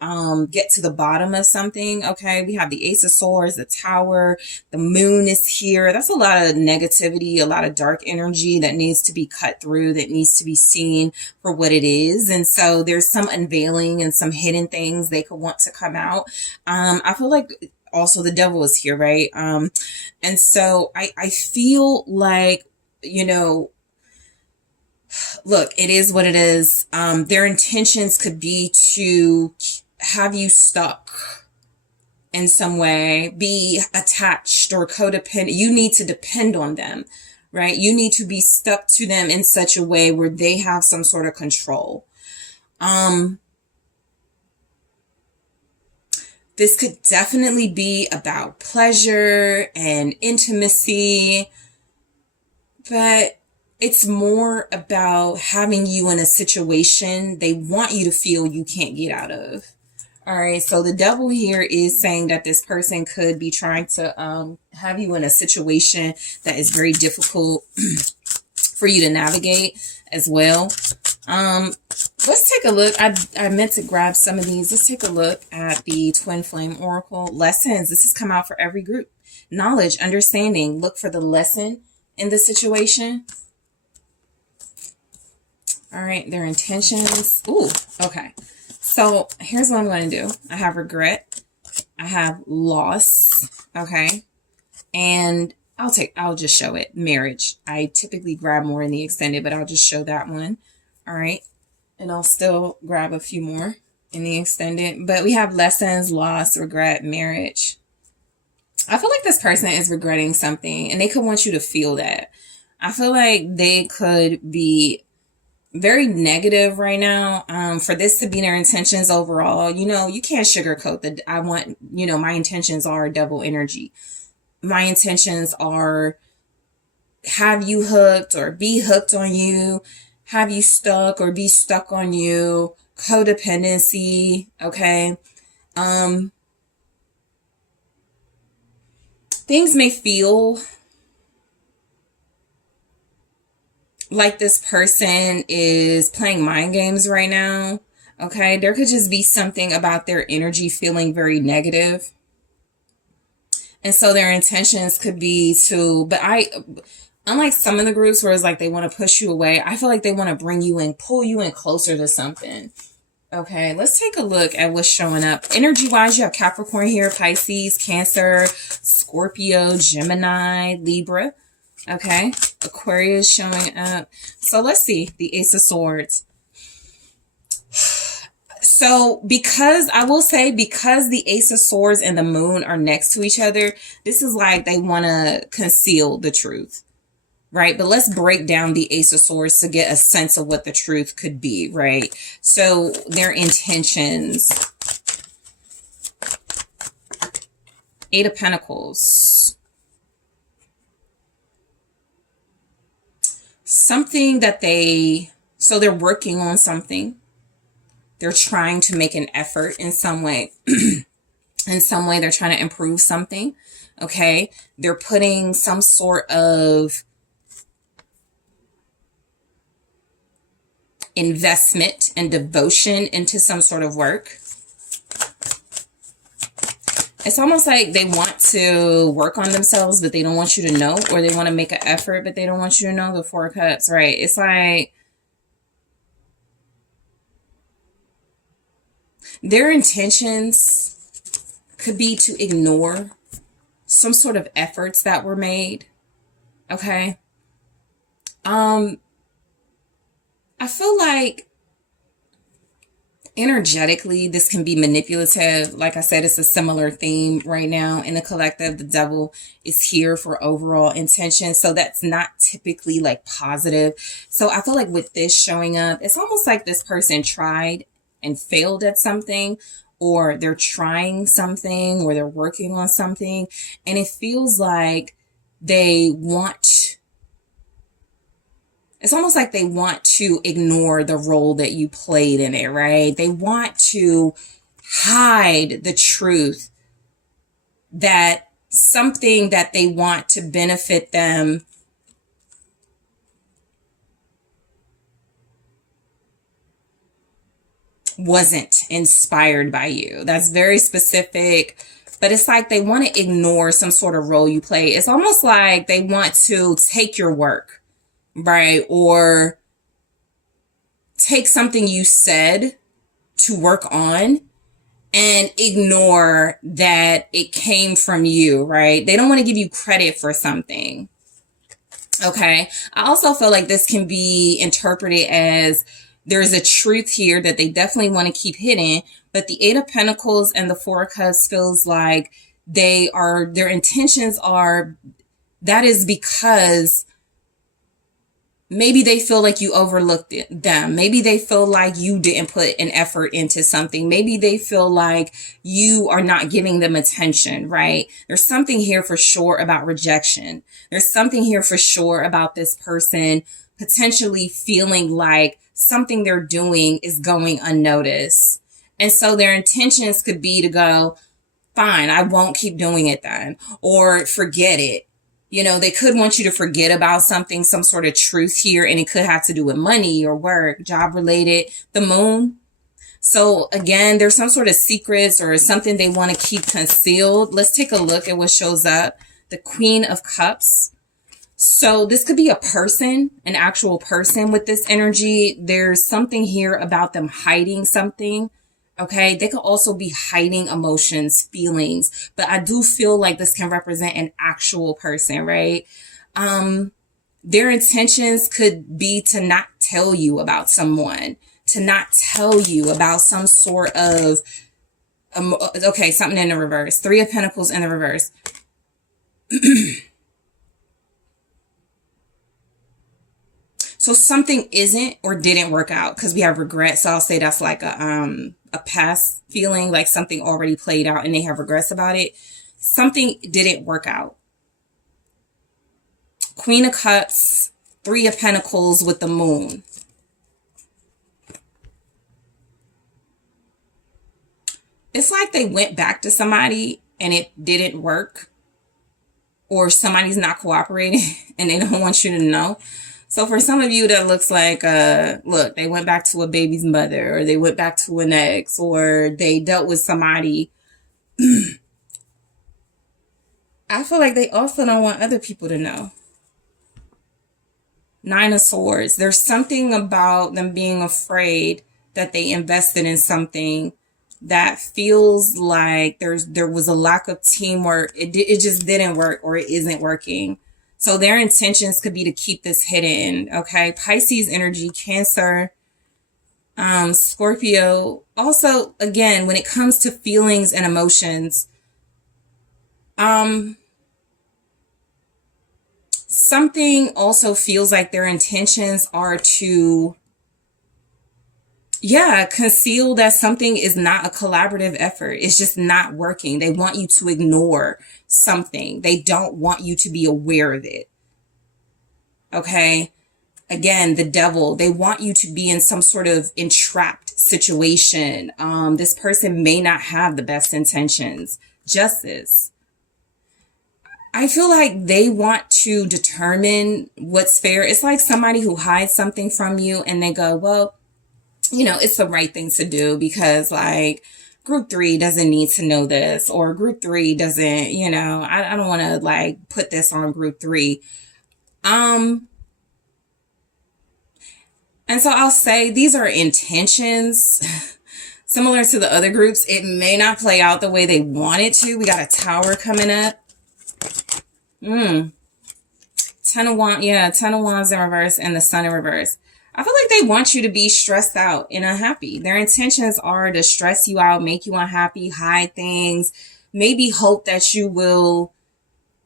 get to the bottom of something. Okay, we have the Ace of Swords, the Tower, the Moon is here. That's a lot of negativity, a lot of dark energy that needs to be cut through, that needs to be seen for what it is. And so there's some unveiling and some hidden things they could want to come out. I feel like also the Devil is here, right? And so I feel like, you know, look, it is what it is. Their intentions could be to have you stuck in some way, be attached or codependent. You need to depend on them, right? You need to be stuck to them in such a way where they have some sort of control. This could definitely be about pleasure and intimacy, but it's more about having you in a situation they want you to feel you can't get out of. All right. So the Devil here is saying that this person could be trying to have you in a situation that is very difficult for you to navigate as well. Let's take a look. I meant to grab some of these. Let's take a look at the Twin Flame Oracle lessons. This has come out for every group. Knowledge, understanding. Look for the lesson in the situation. All right, their intentions. Ooh, okay. So here's what I'm going to do. I have regret. I have loss. Okay. And I'll just show it. Marriage. I typically grab more in the extended, but I'll just show that one. All right. And I'll still grab a few more in the extended, but we have lessons, loss, regret, marriage. I feel like this person is regretting something and they could want you to feel that. I feel like they could be very negative right now. For this to be their intentions overall, you know, you can't sugarcoat that. I want, you know, my intentions are Devil energy. My intentions are have you hooked or be hooked on you, have you stuck or be stuck on you, codependency. Okay. Things may feel like this person is playing mind games right now. Okay. There could just be something about their energy feeling very negative. And so their intentions could be to, but unlike some of the groups where it's like they want to push you away, I feel like they want to bring you in, pull you in closer to something. Okay, let's take a look at what's showing up. Energy-wise, you have Capricorn here, Pisces, Cancer, Scorpio, Gemini, Libra. Okay, Aquarius showing up. So let's see, the Ace of Swords. So because the Ace of Swords and the Moon are next to each other, this is like they want to conceal the truth, right? But let's break down the Ace of Swords to get a sense of what the truth could be, right? So their intentions. Eight of Pentacles. Something that so they're working on something. They're trying to make an effort in some way. In some way, they're trying to improve something. Okay. They're putting some sort of investment and devotion into some sort of work. It's almost like they want to work on themselves, but they don't want you to know, or they want to make an effort, but they don't want you to know. The Four of Cups, right? It's like their intentions could be to ignore some sort of efforts that were made. Okay. I feel like energetically, this can be manipulative. Like I said, it's a similar theme right now in the collective. The devil is here for overall intention. So that's not typically like positive. So I feel like with this showing up, it's almost like this person tried and failed at something, or they're trying something, or they're working on something. And it feels like they want, it's almost like they want to ignore the role that you played in it, right? They want to hide the truth that something that they want to benefit them wasn't inspired by you. That's very specific, but it's like they want to ignore some sort of role you play. It's almost like they want to take your work, right? Or take something you said to work on and ignore that it came from you, right? They don't want to give you credit for something. Okay. I also feel like this can be interpreted as there's a truth here that they definitely want to keep hidden, but the Eight of Pentacles and the Four of Cups feels like their intentions are, that is because maybe they feel like you overlooked them. Maybe they feel like you didn't put an effort into something. Maybe they feel like you are not giving them attention, right? There's something here for sure about rejection. There's something here for sure about this person potentially feeling like something they're doing is going unnoticed. And so their intentions could be to go, fine, I won't keep doing it then, or forget it. You know, they could want you to forget about something, some sort of truth here, and it could have to do with money or work, job related, the moon. So again, there's some sort of secrets or something they want to keep concealed. Let's take a look at what shows up. The Queen of Cups. So this could be a person, an actual person with this energy. There's something here about them hiding something. Okay, they could also be hiding emotions, feelings, but I do feel like this can represent an actual person, right? Their intentions could be to not tell you about someone, to not tell you about some sort of, okay, something in the reverse. Three of Pentacles in the reverse. So something isn't or didn't work out, because we have regret. So I'll say that's like a past feeling, like something already played out and they have regrets about it. Something didn't work out. Queen of Cups, Three of Pentacles with the Moon. It's like they went back to somebody and it didn't work, or somebody's not cooperating and they don't want you to know. So for some of you, that looks like, look, they went back to a baby's mother, or they went back to an ex, or they dealt with somebody. I feel like they also don't want other people to know. Nine of Swords. There's something about them being afraid that they invested in something that feels like there was a lack of teamwork. It just didn't work, or it isn't working. So their intentions could be to keep this hidden, okay? Pisces energy, Cancer, Scorpio. Also, again, when it comes to feelings and emotions, something also feels like their intentions are to, conceal that something is not a collaborative effort. It's just not working. They want you to ignore something. They don't want you to be aware of it. Okay. Again, the devil, they want you to be in some sort of entrapped situation. This person may not have the best intentions. Justice. I feel like they want to determine what's fair. It's like somebody who hides something from you and they go, well, you know, it's the right thing to do because, like, group 3 doesn't need to know this, or group 3 doesn't, you know, I don't want to like put this on group 3. And so I'll say these are intentions. Similar to the other groups, it may not play out the way they want it to. We got a Tower coming up. 10 of Wands, yeah, 10 of Wands in reverse and the Sun in reverse. I feel like they want you to be stressed out and unhappy. Their intentions are to stress you out, make you unhappy, hide things, maybe hope that you will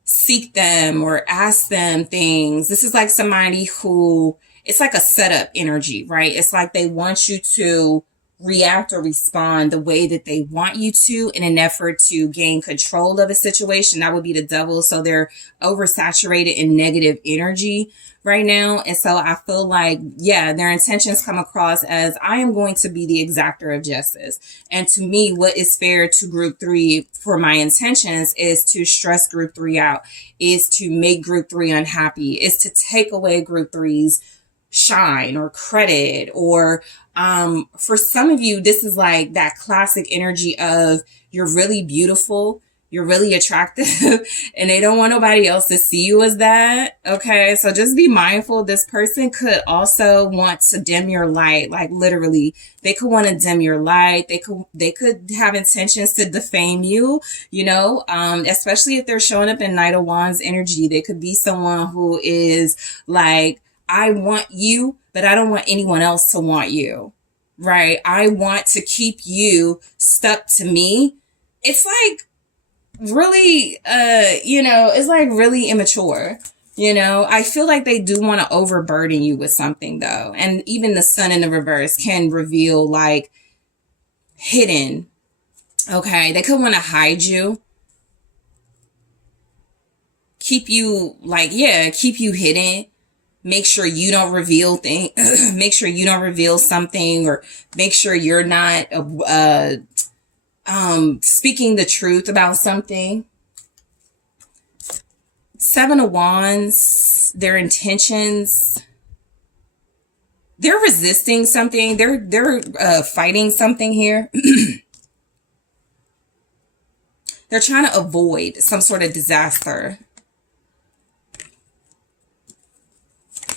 seek them or ask them things. This is like somebody who, it's like a setup energy, right? It's like they want you to react or respond the way that they want you to in an effort to gain control of a situation. That would be the Devil. So they're oversaturated in negative energy right now. And so I feel like, yeah, their intentions come across as, I am going to be the exactor of justice. And to me, what is fair to group 3 for my intentions is to stress group 3 out, is to make group 3 unhappy, is to take away group 3's shine or credit, or for some of you, this is like that classic energy of you're really beautiful, you're really attractive, and they don't want nobody else to see you as that. Okay, so just be mindful. This person could also want to dim your light. Like literally, they could want to dim your light. They could have intentions to defame you, you know, especially if they're showing up in Knight of Wands energy. They could be someone who is like, I want you, but I don't want anyone else to want you, right? I want to keep you stuck to me. It's like really, you know, it's like really immature. You know, I feel like they do want to overburden you with something though. And even the Sun in the reverse can reveal like hidden. Okay. They could want to hide you. Keep you like, yeah, keep you hidden. Make sure you don't reveal things. Make sure you don't reveal something, or make sure you're not speaking the truth about something. 7 of Wands, their intentions. They're resisting something. They're fighting something here. They're trying to avoid some sort of disaster.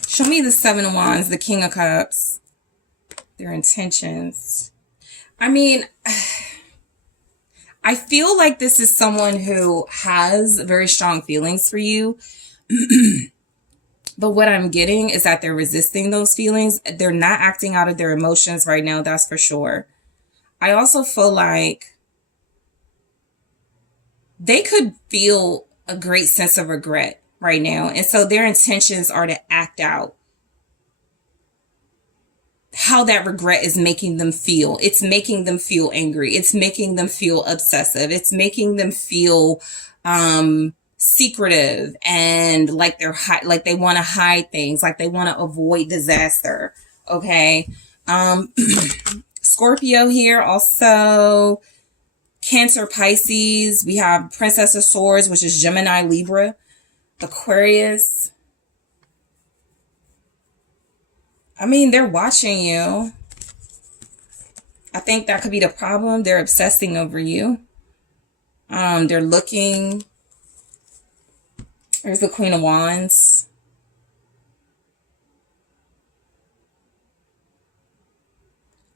Show me the 7 of Wands, the King of Cups, their intentions. I mean, I feel like this is someone who has very strong feelings for you. But what I'm getting is that they're resisting those feelings. They're not acting out of their emotions right now, that's for sure. I also feel like they could feel a great sense of regret right now. And so their intentions are to act out how that regret is making them feel. It's making them feel angry. It's making them feel obsessive. It's making them feel secretive and like like they want to hide things, like they want to avoid disaster. Okay. Scorpio here, also Cancer, Pisces. We have Princess of Swords, which is Gemini, Libra, Aquarius. I mean, they're watching you. I think that could be the problem. They're obsessing over you. They're looking. There's the Queen of Wands.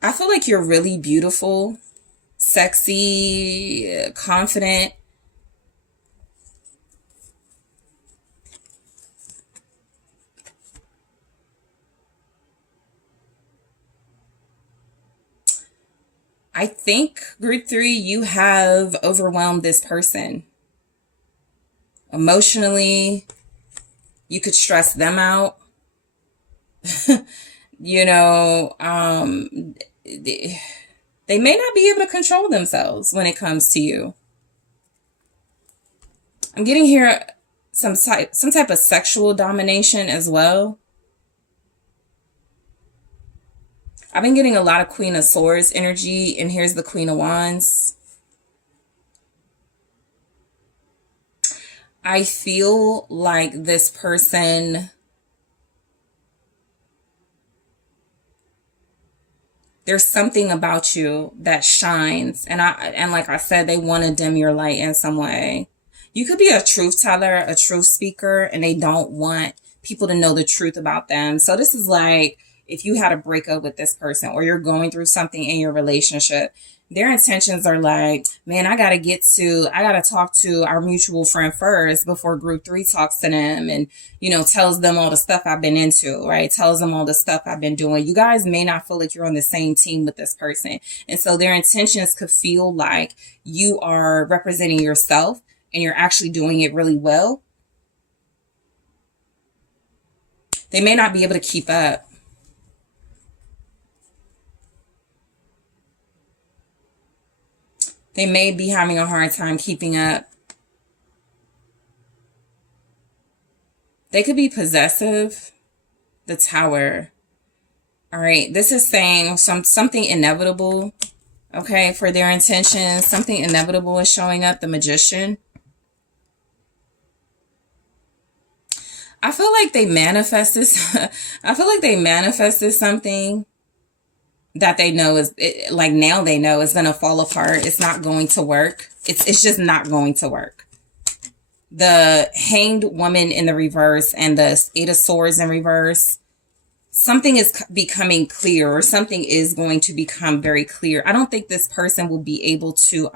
I feel like you're really beautiful, sexy, confident. I think, group 3, you have overwhelmed this person. Emotionally, you could stress them out. You know, they may not be able to control themselves when it comes to you. I'm getting here some type of sexual domination as well. I've been getting a lot of Queen of Swords energy, and here's the Queen of Wands. I feel like this person, There's something about you that shines. And like I said, they want to dim your light in some way. You could be a truth teller, a truth speaker, and they don't want people to know the truth about them. So this is like if you had a breakup with this person or you're going through something in your relationship, their intentions are like, man, I got to talk to our mutual friend first before group 3 talks to them and, tells them all the stuff I've been into, right? Tells them all the stuff I've been doing. You guys may not feel like you're on the same team with this person. And so their intentions could feel like you are representing yourself and you're actually doing it really well. They may not be able to keep up. They may be having a hard time keeping up. They could be possessive. The Tower. All right. This is saying something inevitable. Okay. For their intentions. Something inevitable is showing up. The Magician. I feel like they manifested. I feel like they manifested something that they know is like now they know it's going to fall apart. It's not going to work. It's just not going to work. The Hanged Woman in the reverse and the 8 of Swords in reverse. Something is becoming clear, or something is going to become very clear. I don't think this person will be able to,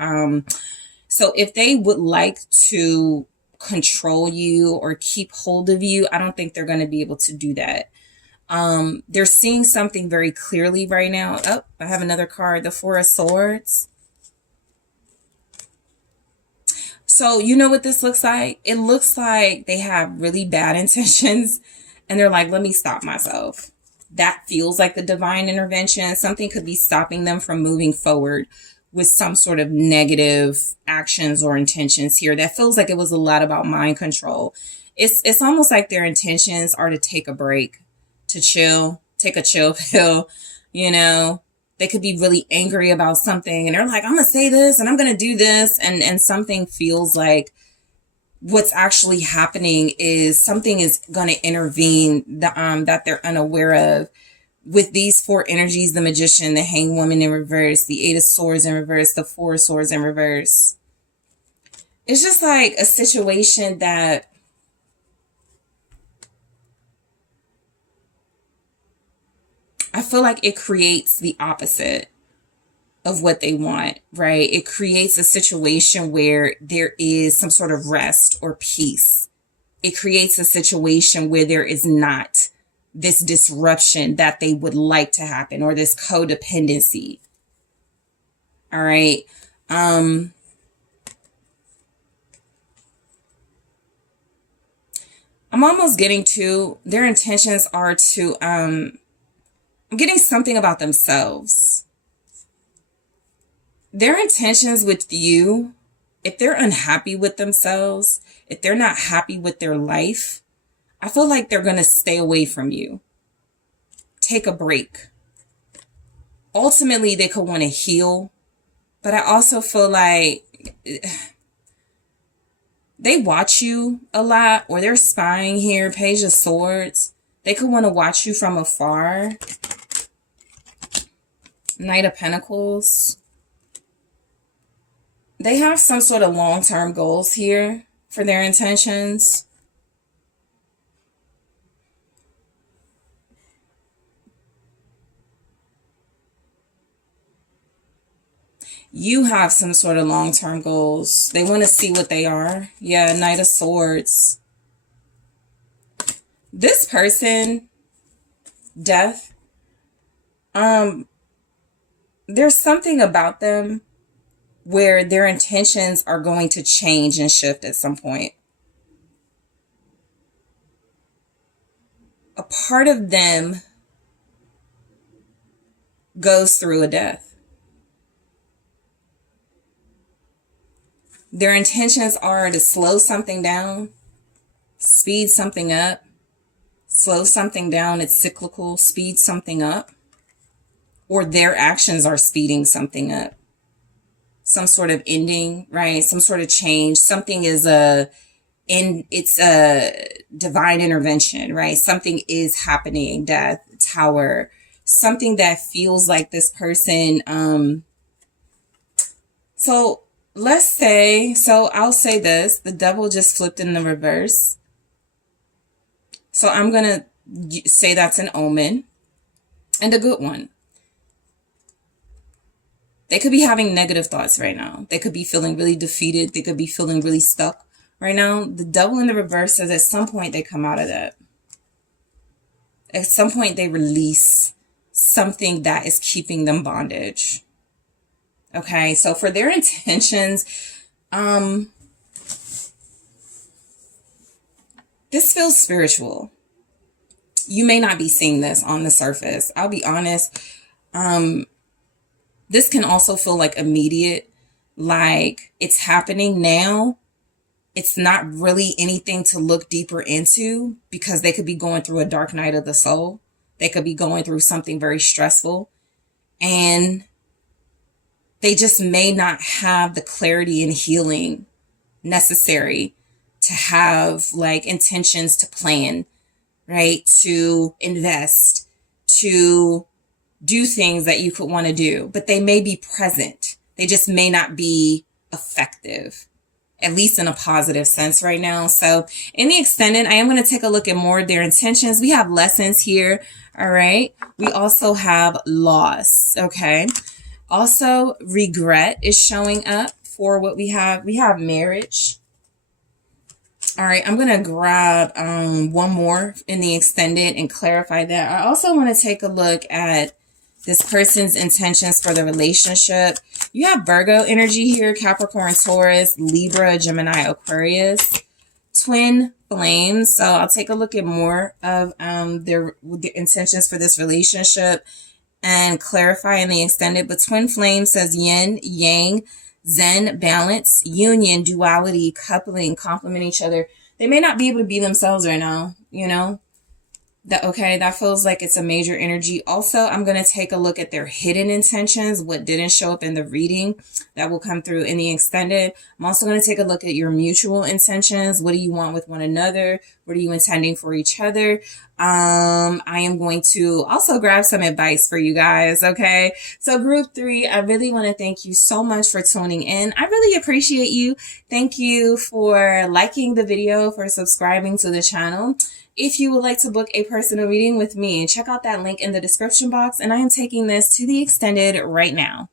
so if they would like to control you or keep hold of you, I don't think they're going to be able to do that. They're seeing something very clearly right now. Oh, I have another card, the 4 of Swords. So you know what this looks like? It looks like they have really bad intentions and they're like, let me stop myself. That feels like the divine intervention. Something could be stopping them from moving forward with some sort of negative actions or intentions here. That feels like it was a lot about mind control. It's almost like their intentions are to take a break, to chill, take a chill pill, They could be really angry about something and they're like, I'm going to say this and I'm going to do this. And something feels like what's actually happening is something is going to intervene that they're unaware of. With these 4 energies, the Magician, the Hanged Woman in reverse, the 8 of Swords in reverse, the 4 of Swords in reverse. It's just like a situation that I feel like it creates the opposite of what they want, right? It creates a situation where there is some sort of rest or peace. It creates a situation where there is not this disruption that they would like to happen, or this codependency. All right. I'm almost getting to their intentions are to, I'm getting something about themselves. Their intentions with you, if they're unhappy with themselves, if they're not happy with their life, I feel like they're going to stay away from you. Take a break. Ultimately, they could want to heal, but I also feel like they watch you a lot, or they're spying here. Page of Swords. They could want to watch you from afar. Knight of Pentacles. They have some sort of long-term goals here for their intentions. You have some sort of long-term goals. They want to see what they are. Yeah, Knight of Swords. This person, Death, there's something about them where their intentions are going to change and shift at some point. A part of them goes through a death. Their intentions are to slow something down, speed something up, slow something down. It's cyclical, speed something up, or their actions are speeding something up. Some sort of ending, right? Some sort of change. Something is it's a divine intervention, right? Something is happening. Death, Tower. something that feels like this person, so let's say, so I'll say this, the devil just flipped in the reverse. So I'm going to say that's an omen and a good one. They could be having negative thoughts right now. They could be feeling really defeated. They could be feeling really stuck right now. The devil in the reverse says at some point they come out of that. At some point they release something that is keeping them bondage. Okay, so for their intentions, this feels spiritual. You may not be seeing this on the surface. I'll be honest. This can also feel like immediate, like it's happening now. It's not really anything to look deeper into because they could be going through a dark night of the soul. They could be going through something very stressful, and they just may not have the clarity and healing necessary to have like intentions to plan, right? To invest, to do things that you could want to do, but they may be present. They just may not be effective, at least in a positive sense right now. So in the extended, I am going to take a look at more of their intentions. We have lessons here. All right. We also have loss. Okay. Also, regret is showing up for what we have. We have marriage. All right, I'm going to grab one more in the extended and clarify that. I also want to take a look at this person's intentions for the relationship. You have Virgo energy here, Capricorn, Taurus, Libra, Gemini, Aquarius, twin flames. So I'll take a look at more of their intentions for this relationship and clarify in the extended. But twin flame says yin, yang, zen, balance, union, duality, coupling, complement each other. They may not be able to be themselves right now, you know? That feels like it's a major energy. Also, I'm going to take a look at their hidden intentions, what didn't show up in the reading that will come through in the extended. I'm also going to take a look at your mutual intentions. What do you want with one another? What are you intending for each other? I am going to also grab some advice for you guys. Okay. So group 3, I really want to thank you so much for tuning in. I really appreciate you. Thank you for liking the video, for subscribing to the channel. If you would like to book a personal reading with me, check out that link in the description box. And I am taking this to the extended right now.